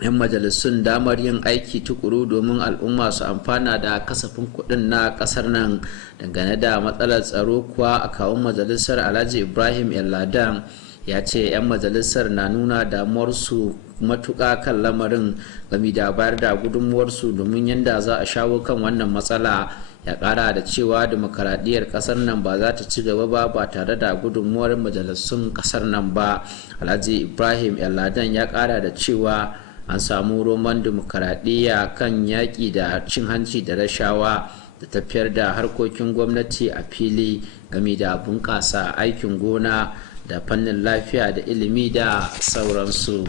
'yan majalisun damar yin aiki tukuru domin al'umma su amfana da kasafin kuɗin na ƙasar nan. Dangane da matsalar tsaro kuwa, a kawun majalisar Alhaji Ibrahim Ladan ya ce 'yan majalisar na nuna damuwarsu matuƙa kan lamarin game da bayar da gudunmuwarsu domin yadda za a shawo kan wannan matsala. Ya ƙara da cewa demokaradiyyar ƙasar nan ba za ta ci gaba ba tare da gudunmuwar majalisun ƙasar nan ba. Alhaji Ibrahim Ladan ya ƙara da cewa an samu roman demokaradiyya kan yaƙi da cin hanci da rashawa da tafiyar da harkokin gwamnati a fili game da bunƙasa aikin gona da fannin lafiya da ilimi da sauransu.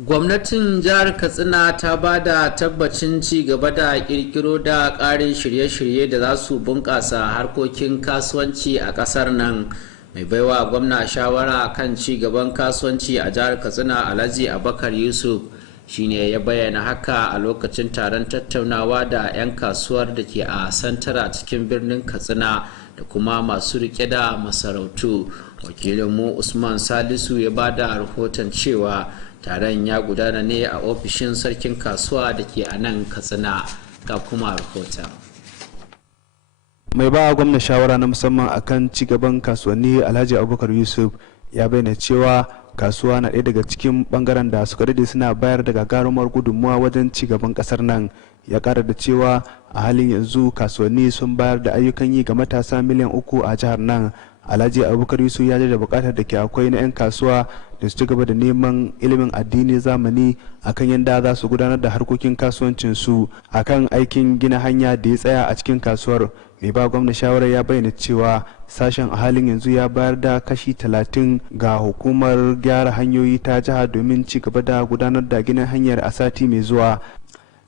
Gwamnatin jihar Katsina ta ba da tabbacin ci gaba da kirkiro da ƙarin shirye-shirye da za su bunƙasa harkokin kasuwanci a ƙasar nan. Mai baiwa gwamna shawara kan ci gaban kasuwanci a jihar Katsina Alhaji Abubakar Yusuf shine ya bayyana haka a lokacin taron tattaunawa da 'yan kasuwar da ke a santara cikin birnin Katsina da kuma masu rike da masarautu. Wakilinmu Usman Salisu ya ba da rahoton cewa taron ya gudana ne a ofishin sarkin kasuwa da ke a nan Katsina. Ga kuma rahoton. Mai ba gwamna shawara na musamman akan cigaban kasuwanni Alhaji Abubakar Yusuf ya bayyana cewa kasuwa na ɗaya daga cikin bangaren da suka dade suna bayar da gagarumar gudunmuwa wajen cigaban kasar nan. Ya ƙara da cewa a halin yanzu kasuwanni sun bayar da ayyukan yi ga matasa miliyan 3 a jihar nan. Alhaji Abubakar Yusuf ya da bukatar da ke akwai na 'yan kasuwa da su ci gaba da neman ilimin addini zamani akan yadda za su gudanar da harkokin kasuwancinsu akan aikin gina hanya da ya tsaya a cikin kasuwar. Mai ba gwamna shawarar ya bayyana cewa sashen a halin yanzu ya bayar da kashi 30 ga hukumar gyara hanyoyi ta jiha domin ci gaba da gudanar da gina hanyar a sati mai zuwa.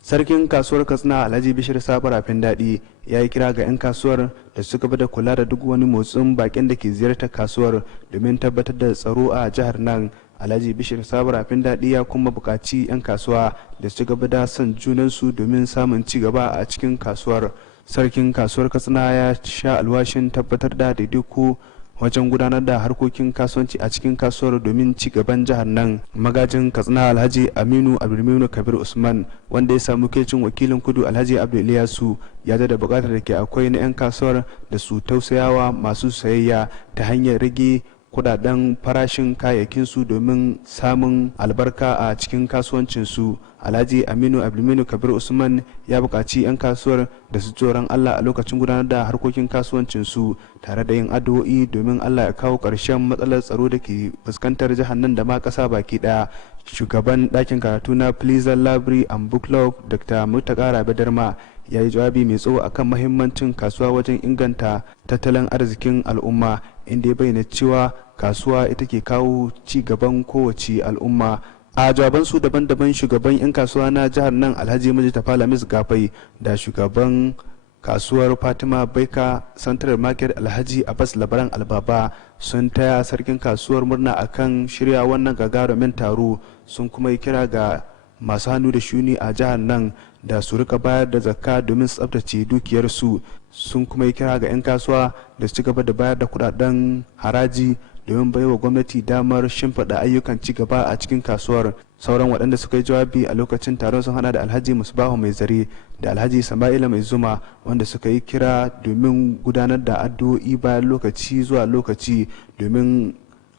Sarkin kasuwar Katsina Alhaji Bishir Sabar Rafin Daɗi ya yi kira ga 'yan kasuwar da su gaba da kula da duk wani motsin bakin da ke ziyartar kasuwar domin tabbatar da tsaro a jihar nan. Alhaji Bishir Sabar Rafin Daɗi ya kuma buƙaci 'yan kasuwa da su gaba da son junansu domin samun ci gaba a cikin kasuwar. Sarkin kasuwar Katsina ya sha alwashin tabbatar da daidaito wajen gudanar da harkokin kasuwanci a cikin kasuwar domin ci gaban jihar nan. Magajin Katsina Alhaji Aminu Abdulminu Kabir Usman wanda ya samu kecin wakilin kudu Alhaji Abdul Ilyasu ya da bukatar da ke akwai na 'yan kasuwar da su tausayawa masu sayayya ta hanyar rage kudaden farashin kayayyakinsu domin samun albarka a cikin kasuwancinsu. Alhaji Aminu Abdulminu Kabir Usman ya buƙaci 'yan kasuwar da su tsoron Allah a lokacin gudanar da harkokin kasuwancinsu tare da yin addu'o'i domin Allah ya kawo ƙarshen matsalar tsaro da ke fuskantar jihar nan da ma ƙasa baki ɗaya. Shugaban ɗakin karatu na Pleasant Library and Book Club Dr. Murtaka Rabe Darma ya yi jawabi mai tsawo akan mahimmancin kasuwa wajen inganta tattalin arzikin al'umma, inda ya bayyana cewa kasuwa ita ke kawo ci gaban kowace al'umma. A jawabansu daban-daban shugaban 'yan kasuwa na jihar nan Alhaji Mujtafa Lamis Gafai da shugaban kasuwar Fatima Baika Central Market Alhaji Abbas Labaran Albaba sun taya sarkin kasuwar murna akan shirya wannan gagarumin taro, sun kuma yi kira ga masu hannu da shuni a jihar nan da su rika bayar da zakka domin tsabtace dukiyarsu. Sun kuma yi kira ga 'yan kasuwa da su ci gaba da bayar da kudaden haraji domin baiwa gwamnati damar shimfiɗa ayyukan ci gaba a cikin kasuwar. Sauran waɗanda suka yi jawabi a lokacin taron sun hada da Alhaji Musbahu Mai Zare da Alhaji Sama'ila Mai Zuma wanda suka yi kira domin gudanar da addu'o'i bayan lokaci zuwa lokaci domin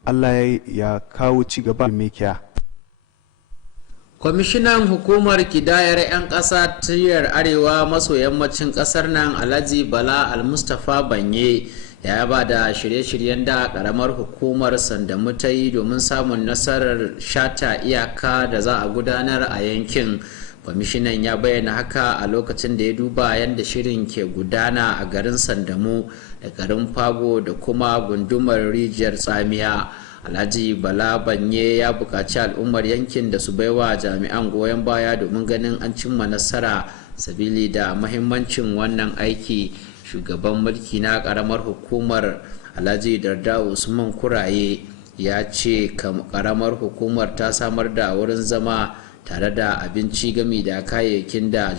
Allah ya kawo ci gaba mai kyau. Kwamishinan hukumar kidayar 'yan ƙasa tiyar arewa maso yammacin ƙasar nan Alhaji Bala Al-Mustapha Banye ya ba da shirye-shiryen da karamar hukumar Sandamu ta yi domin samun nasarar shata iyaka da za a gudanar a yankin. Kwamishinan ya bayyana haka a lokacin da ya duba yadda shirin ke gudana a garin Sandamu da garin Fago da kuma gundumar Rijiyar Tsamiya. Alhaji Bala Banye ya buƙaci al'ummar yankin da su baiwa jami'an goyon baya domin ganin an cimma nasara sabili da mahimmancin wannan aiki. Shugaban mulki na karamar hukumar Alhaji Darda Usman Kuraye ya ce karamar hukumar ta samar da wurin zama tare da abinci gami da kayayyakin da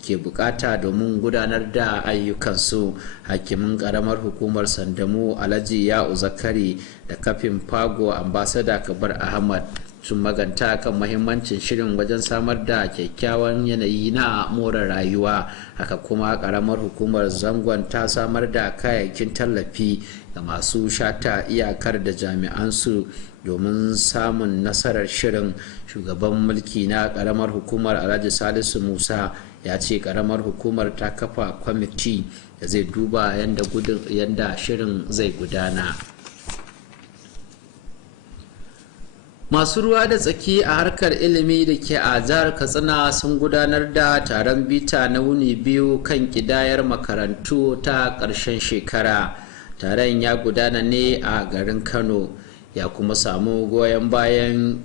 ke bukata domin gudanar da ayyukansu. Hakimin karamar hukumar Sandamu Alhaji Ya'u Zakari da kafin Fago ambasada Kabar Ahmad sun maganta kan mahimmancin shirin wajen samar da kyakkyawan yanayi na more rayuwa. Haka kuma karamar hukumar Zangon ta samar da kayayyakin tallafi ga masu shata iyakar da jami'ansu domin samun nasarar shirin. Shugaban mulki na karamar hukumar Alhaji Salisu Musa ya ce karamar hukumar ta kafa kwamiti da zai duba yadda shirin zai gudana. Masu ruwa da tsaki a harkar ilimi da ke a jihar Katsina sun gudanar da taron bita na wuni biyu kan kidayar makarantu ta ƙarshen shekara. Taron ya gudana ne a garin Kano, ya kuma samu goyon bayan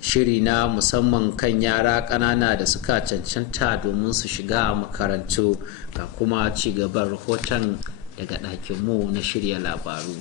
shiri na musamman kan yara ƙanana da suka cancanta domin su shiga makarantu. Ga kuma ci gaban rahoton daga ɗakinmu na shirya labaru.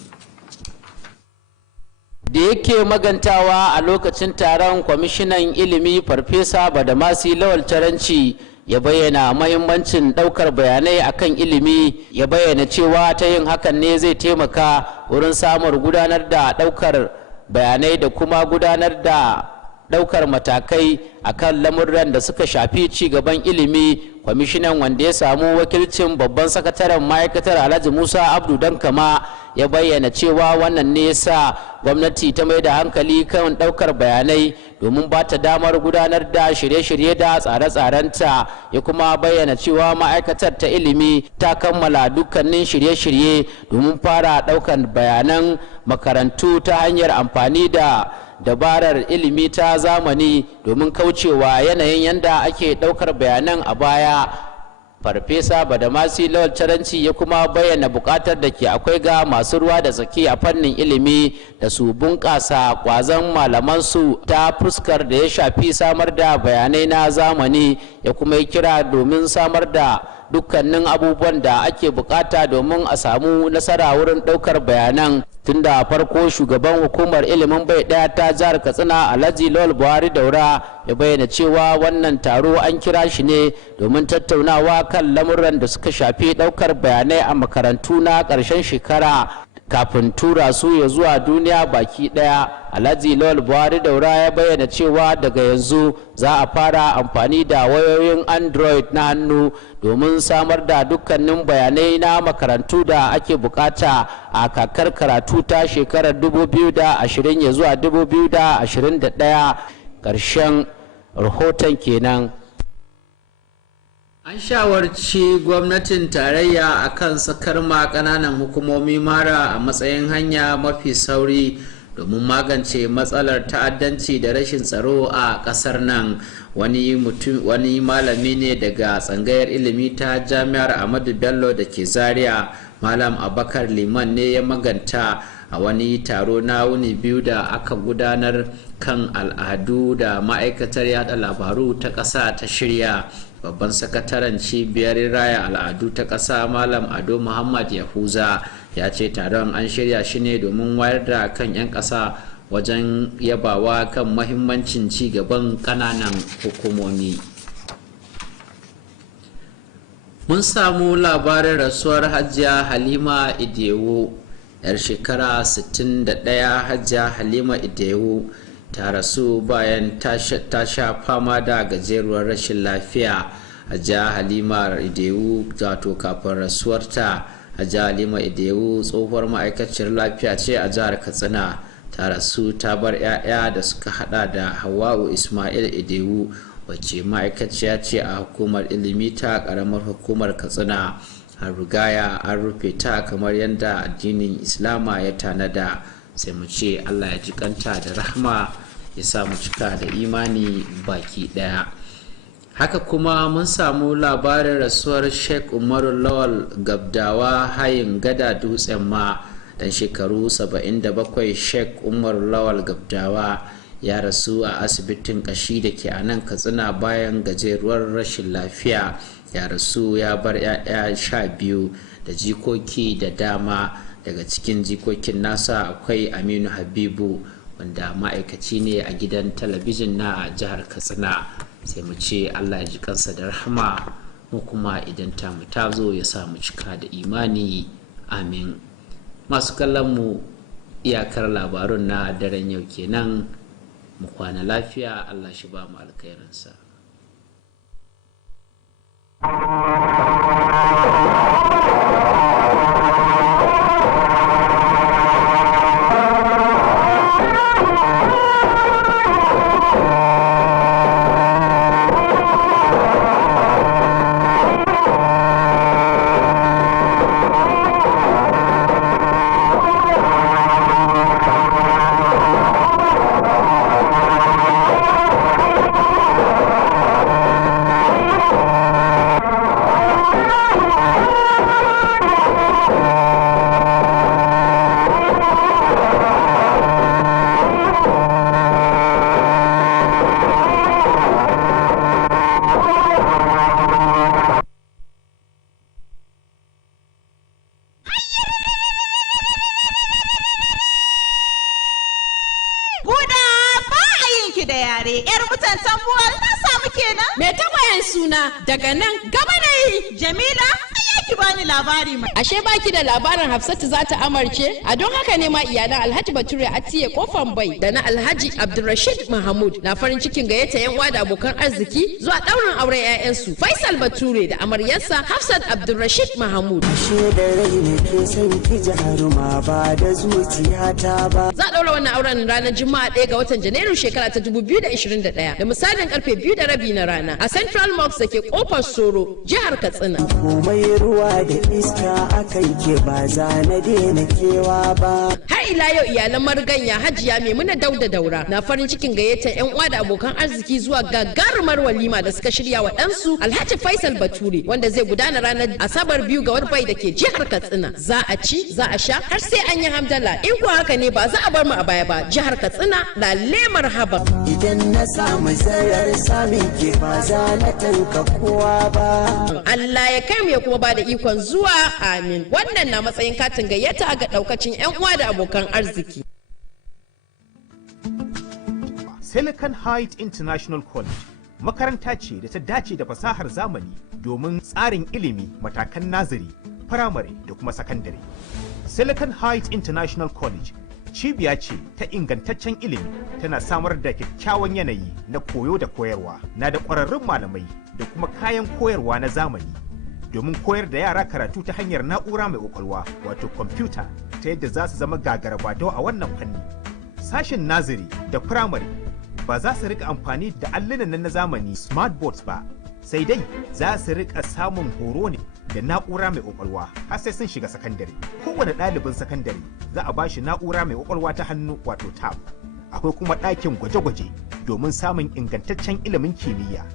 Da yake magantawa a lokacin taron, kwamishinan ilimi Farfesa Badamasi Lawal Taranci ya bayyana mahimmancin ɗaukar bayanai akan ilimi. Ya bayyana cewa ta yin hakan ne zai taimaka wurin samun gudanar da ɗaukar bayanai da kuma gudanar da ɗaukar matakai akan lamurran da suka shafi ci gaban ilimi. Kwamishinan, wanda ya samu wakilcin babban sakataren ma'aikatar Alhaji Musa Abdu Dankama, ya bayyana cewa wannan ne yasa gwamnati ta mai da hankali kan ɗaukar bayanai domin ba ta damar gudanar da shirye-shirye da tsare-tsarenta. Ya kuma bayyana cewa ma'aikatar ta ilimi ta kammala dukkanin shirye-shirye domin fara ɗaukar bayanan makarantu ta hanyar amfani da dabarar ilimi ta zamani domin kaucewa yanayin yadda ake ɗaukar bayanan a baya. Farfesa Badamasi Lawal Taranci ya kuma bayyana buƙatar da ke akwai ga masu ruwa da tsaki a fannin ilimi da su bunƙasa ƙwazon malamansu ta fuskar da ya shafi samar da bayanai na zamani. Ya kuma yi kira domin samar da dukkanin abubuwan da ake bukata domin a samu nasara wurin ɗaukar bayanan. Tun da farko, shugaban hukumar ilimin bai ɗaya ta jihar Katsina Alhaji Lawal Buhari Daura ya bayyana cewa wannan taro an kira shi ne domin tattaunawa kan lamuran da suka shafi ɗaukar bayanai a makarantu na ƙarshen shekara kafin tura su ya zuwa duniya baki ɗaya. Alhaji Lawal Buhari Daura ya bayyana cewa daga yanzu za a fara amfani da wayoyin Android na hannu domin samar da dukkanin bayanai na makarantu da ake bukata a kakar karatu ta shekarar 2020 ya zuwa 2021. Ƙarshen rahoton kenan. An shawarci gwamnatin tarayya akan sakar ma ƙananan hukumomi mara a matsayin hanya mafi sauri domin magance matsalar ta'addanci da rashin tsaro a ƙasar nan. Wani malami ne daga tsangayar ilimi ta Jami'ar Ahmadu Bello da ke Zaria, Malam Abakar Liman, ne ya maganta a wani taro na wuni biyu da aka gudanar kan al'adu da ma'aikatar yada labaru ta ƙasa ta shirya. Babban sakataren cibiyar raya al'adu ta ƙasa Malam Ado Muhammad Yahuza ya ce taron an shirya shi ne domin wayar da kan 'yan ƙasa wajen yabawa kan mahimmancin ci gaban ƙananan hukumomi. Mun samu labarin rasuwar Hajiya Halima Idewo, 'yar shekara 61. Hajiya Halima Idewo ta rasu bayan ta sha fama da gajeruwar rashin lafiya. Hajiya Halima Idewu, wato kafin rasuwarta, Hajiya Halima Idewu tsohuwar ma'aikaciyar lafiya ce a jihar Katsina. Ta rasu ta bar 'ya'ya da suka hada da Hawwa'u Ismail Idewu, wacce ma'aikaciya ce a hukumar ilimi ta karamar hukumar Katsina. An rigaya an rufe ta kamar yadda addinin Islama ya tanada. Sai mu ce Allah ya ji kanta da rahma, ya sa mu cika da imani baki daya. Haka kuma mun samu labarin rasuwar Sheikh Umaru Lawal Gabdawa hayin gada Dutsen ma, dan shekaru 77. Sheikh Umar Lawal Gabdawa ya rasu a asibitin kashi da ke a nan Katsina bayan gajeruwar rashin lafiya. Ya rasu ya bar 'ya'ya 12 da jikoki da dama. Daga cikin jikokin nasa akwai Aminu Habibu, wanda ma'aikaci ne a gidan talabijin na jihar Katsina. sai mu ce Allah ya ji kansa da rahama, mu kuma idan tamu ta zo ya sa mu cika da imani, amin. Masu kallon mu, iyakar labarun na daren yau kenan. Mu kwana lafiya, Allah shi ba mu alkhairinsa. Daga nan gaba na yi Jamila ya ki bani labari mai. Ashe baki da labarin Hafsatu za ta amarce? A don haka ne ma iyalan Alhaji Bature Atiye Kofan Bai da na Alhaji Abdulrashid Mahmud na farin cikin gayyata yan uwa da abokan arziki zuwa ɗaurin auren 'ya'yansu Faisal Bature da amaryarsa Hafsat Abdulrashid Mahmud. Ashe da rai ne ke son ki jaruma ba da zuciyata ba. Za a ɗaura wannan auren ranar Juma'a 1 ga watan Janairu shekara ta 2021 da misalin karfe 2:30 na rana a Central Mosque da ke kofar Soro, jihar Katsina. Komai ruwa da iska akan ke ba za na daina kewa ba. Har ila yau iyalan mariganya Hajiya Maimuna Dauda Daura na farin cikin gayyatar 'yan uwa da abokan arziki zuwa gagarumar walima da suka shirya wa ɗansu Alhaji Faisal Bature wanda zai gudana ranar Asabar 2 ga watan Bai da ke jihar Katsina. Za a ci, za a sha har sai an yi hamdala. In kuwa haka ne ba za a bar mu a baya ba. Jihar Katsina na lemar haba. Idan na samu zarar samin ke ba za na tanka kowa ba. Allah ya kai mu ya kuma ba da ikon zuwa, amin. Wannan na matsayin katin gayyata ga daukacin 'yan uwa da abokan arziki. Silicon Heights International College makaranta ce da ta dace da fasahar zamani domin tsarin ilimi matakan nazari, firamare da kuma sakandare. Silicon Heights International College cibiya ce ta ingantaccen ilimi, tana samar da kyakkyawan yanayi na koyo da koyarwa, na da ƙwararrun malamai da kuma kayan koyarwa na zamani domin koyar da yara karatu ta hanyar na'ura mai ƙwaƙwalwa wato kwamfuta, ta yadda za su zama gagarabadau a wannan fanni. Sashen naziri da firamare ba za su rika amfani da allunan na zamani smart boards ba, sai dai za su rika samun horo ne da na'ura mai ƙwaƙwalwa har sai sun shiga sakandare. Kowane ɗalibin sakandare za a bashi na'ura mai ƙwaƙwalwa ta hannu wato tab. Akwai kuma ɗakin gwaje-gwaje domin samun ingantaccen ilimin kimiyya.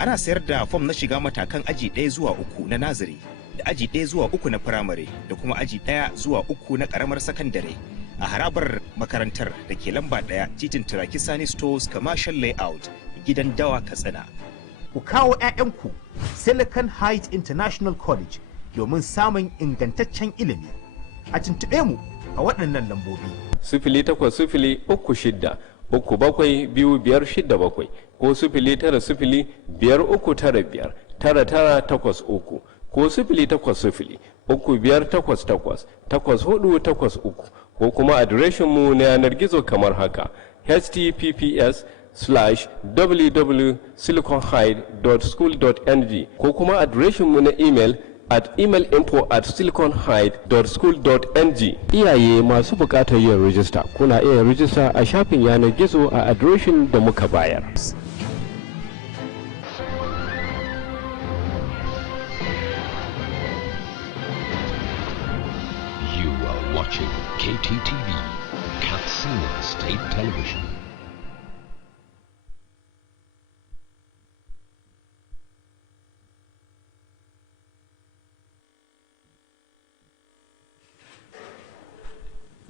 Ana sayar da fom na shiga matakan aji 1 zuwa 3 na naziri, da aji 1 zuwa 3 na firamare, da kuma aji 1 zuwa 3 na ƙaramar sakandare a harabar makarantar da ke lamba 1 titin Turaki Sani Stores Commercial Layout, gidan Dawa, Katsina. Ku kawo 'ya'yanku Silicon Heights International College domin samun ingantaccen ilimi. A tuntuɓe mu a waɗannan lambobi. 0803-37-2567 ko 0905-395-9983 ko 0800-3588-8483 ko kuma adireshinmu na yanar gizo kamar haka https://www.siliconhide.school.ng ko kuma adireshinmu na email at email.info@siliconhide.school.ng. Iyaye masu bukatar yin rijista kuna iya rijista a shafin yanar gizo a adireshin da muka bayar. You are watching KTTV, Katsina State Television.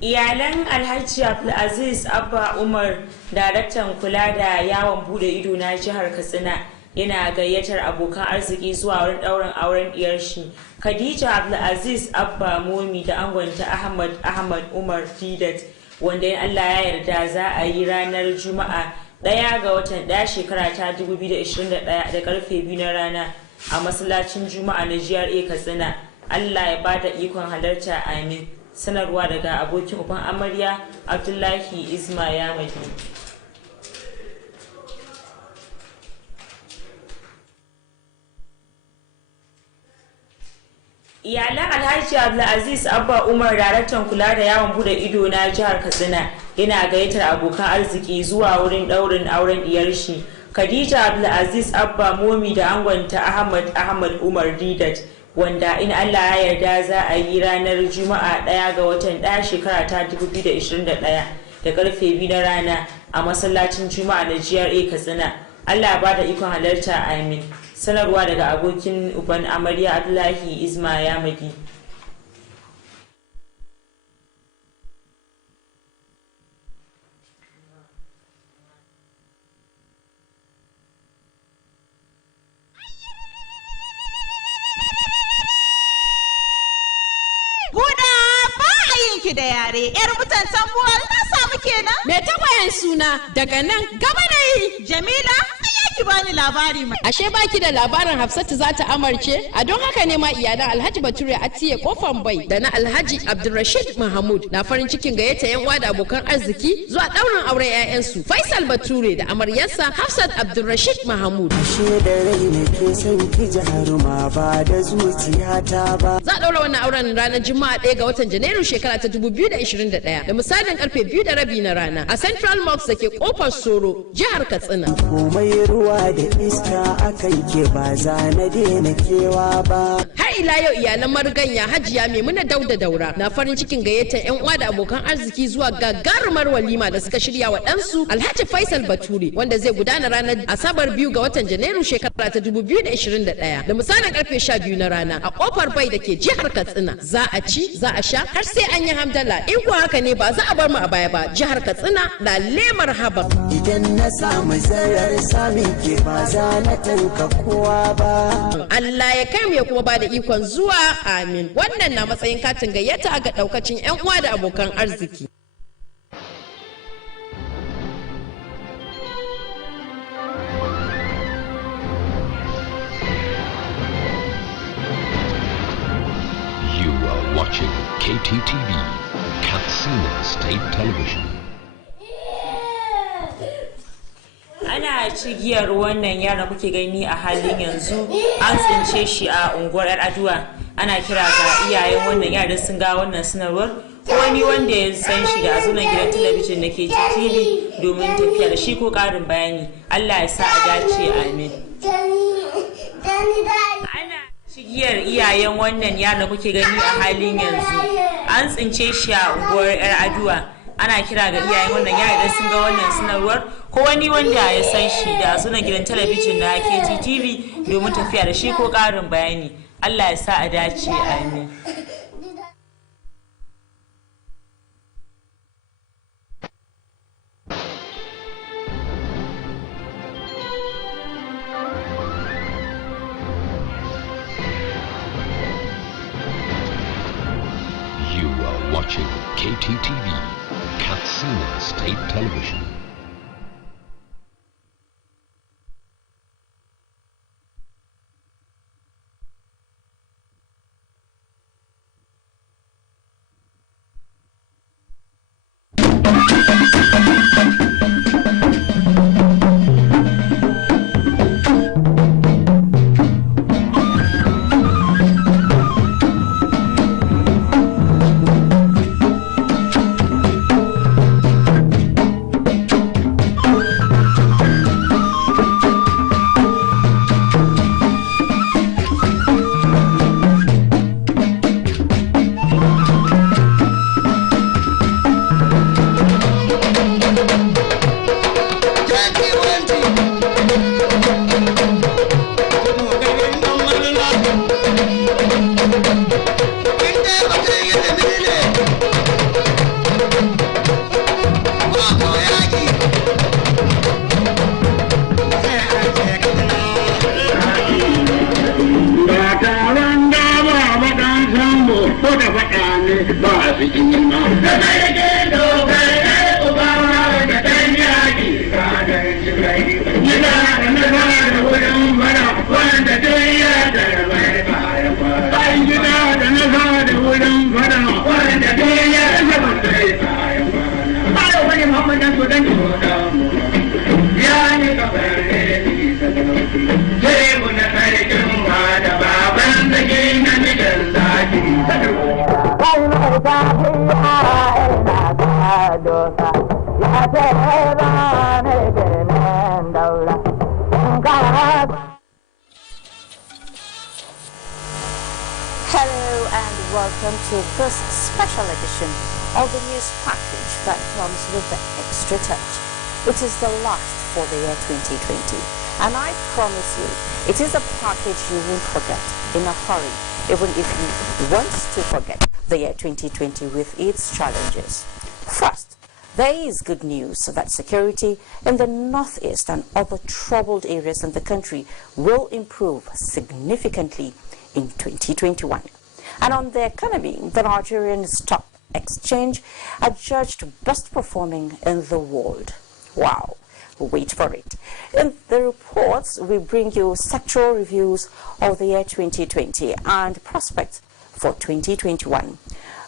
Iyalan Alhaji Abdulaziz Abba Umar, daraktan kula da yawon bude ido na jihar Katsina, yana gayyatar abokan arziki zuwa wurin ɗaurin auren diyar shi Khadija Abdulaziz Abba Momi da angonta Ahmad Umar Fidat, wanda in Allah ya yarda za a yi ranar Juma'a 1 ga watan 1 shekara ta 2021 da karfe 2 na rana a masallacin Juma'a na GRA Katsina. Allah ya bada ikon halarta, amin. Sanarwa daga abokin uban amarya Abdullahi Isma Yamadi. Iyalan Alhaji Abdulaziz Abba Umar, daraktan kula da yawon bude ido na jihar Katsina, yana gayyatar abokan arziki zuwa wurin daurin auren diyar shi Khadija Abdulaziz Abba Momi da angonta Ahmad Umar Didat, wanda in Allah ya yarda za a yi ranar Juma'a 1 ga watan 1 shekara ta 2021 da karfe 2 na rana a masallacin Juma'a na GRA Katsina. Allah ba da ikon halarta, amin. Sanarwa daga abokin uban amarya Abdullahi Isma Yamadi. Da yare yar mutan tambuwal ta samu kenan me tagwayen suna daga nan gaba nayi Jamila ki bani labari mai. Ashe baki da labarin Hafsatu za ta amarce? A don haka ne ma iyalan Alhaji Bature Atiye Kofan Bai da na Alhaji Abdulrashid Mahmud na farin cikin gayyata yan uwa da abokan arziki zuwa daurin auren 'ya'yansu Faisal Bature da amaryarsa Hafsat Abdulrashid Mahmud. Ashe da rai ne ke son ki jaruma ba da zuciyata ba. Za a daura wannan auren ranar Juma'a 1 ga watan Janairu shekara ta 2021 da misalin karfe 2:30 na rana a Central Mosque da ke kofar Soro, jihar Katsina. Komai ruwa da iska akan ke ba za na daina kewa ba. Har ila yau iyalan mariganya Hajiya Maimuna Dauda Daura na farin cikin gayyatar yan uwa da abokan arziki zuwa gagarumar walima da suka shirya wa ɗansu Alhaji Faisal Bature, wanda zai gudana ranar Asabar 2 ga watan Janairu shekara ta 2021 da misalin karfe 12 na rana a kofar Bai da ke jihar Katsina. Za a ci, za a sha har sai an yi hamdala. In kuwa haka ne ba za a bar mu a baya ba. Jihar Katsina na lemar haba. Idan na samu zarar samin ke ba za na tanka kowa ba. Allah ya kai mu ya kuma ba da ikon zuwa, amin. Wannan na matsayin katin gayyata ga daukacin 'yan uwa da abokan arziki. You are watching KTTV, Katsina State Television. Ana cigiyar wannan yaron kuke gani a halin yanzu, an tsince shi a unguwar yar aduwa. Ana kira ga iyayen wannan yaran sun ga wannan sanarwar wani wanda ya san shi da azunan gidan talabijin da ke TV domin tafiya da shi ko karin bayani. Allah ya sa a dace, amin. Ana cigiyar iyayen wannan yaron kuke gani a halin yanzu, an tsince shi a unguwar yar aduwa. Ana kira ga iyayen wannan yara idan sun ga wannan sanarwar ko wani wanda ya san shi da sunan gidan talabijin na KTTV domin tafiya da shi ko ƙarin bayani. Allah ya sa a dace, amin. You are watching KTTV, Katsina State Television. Ba Hello and welcome to this special edition of the news package that comes with the extra touch. It is the last for the year 2020, and I promise you, it is a package you won't forget in a hurry, even if you want to forget the year 2020 with its challenges. First, there is good news that security in the northeast and other troubled areas in the country will improve significantly in 2021. And on the economy, the Nigerian Stock Exchange adjudged best performing in the world. Wow, wait for it. In the reports, we bring you sectoral reviews of the year 2020 and prospects for 2021.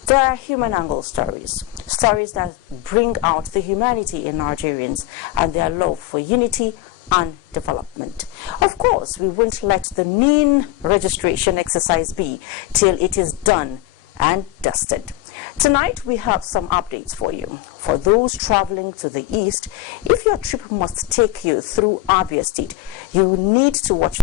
There are human angle stories, stories that bring out the humanity in Nigerians and their love for unity and development. Of course, we won't let the mean registration exercise be till it is done and dusted. Tonight, we have some updates for you. For those traveling to the east, if your trip must take you through Abia State, you need to watch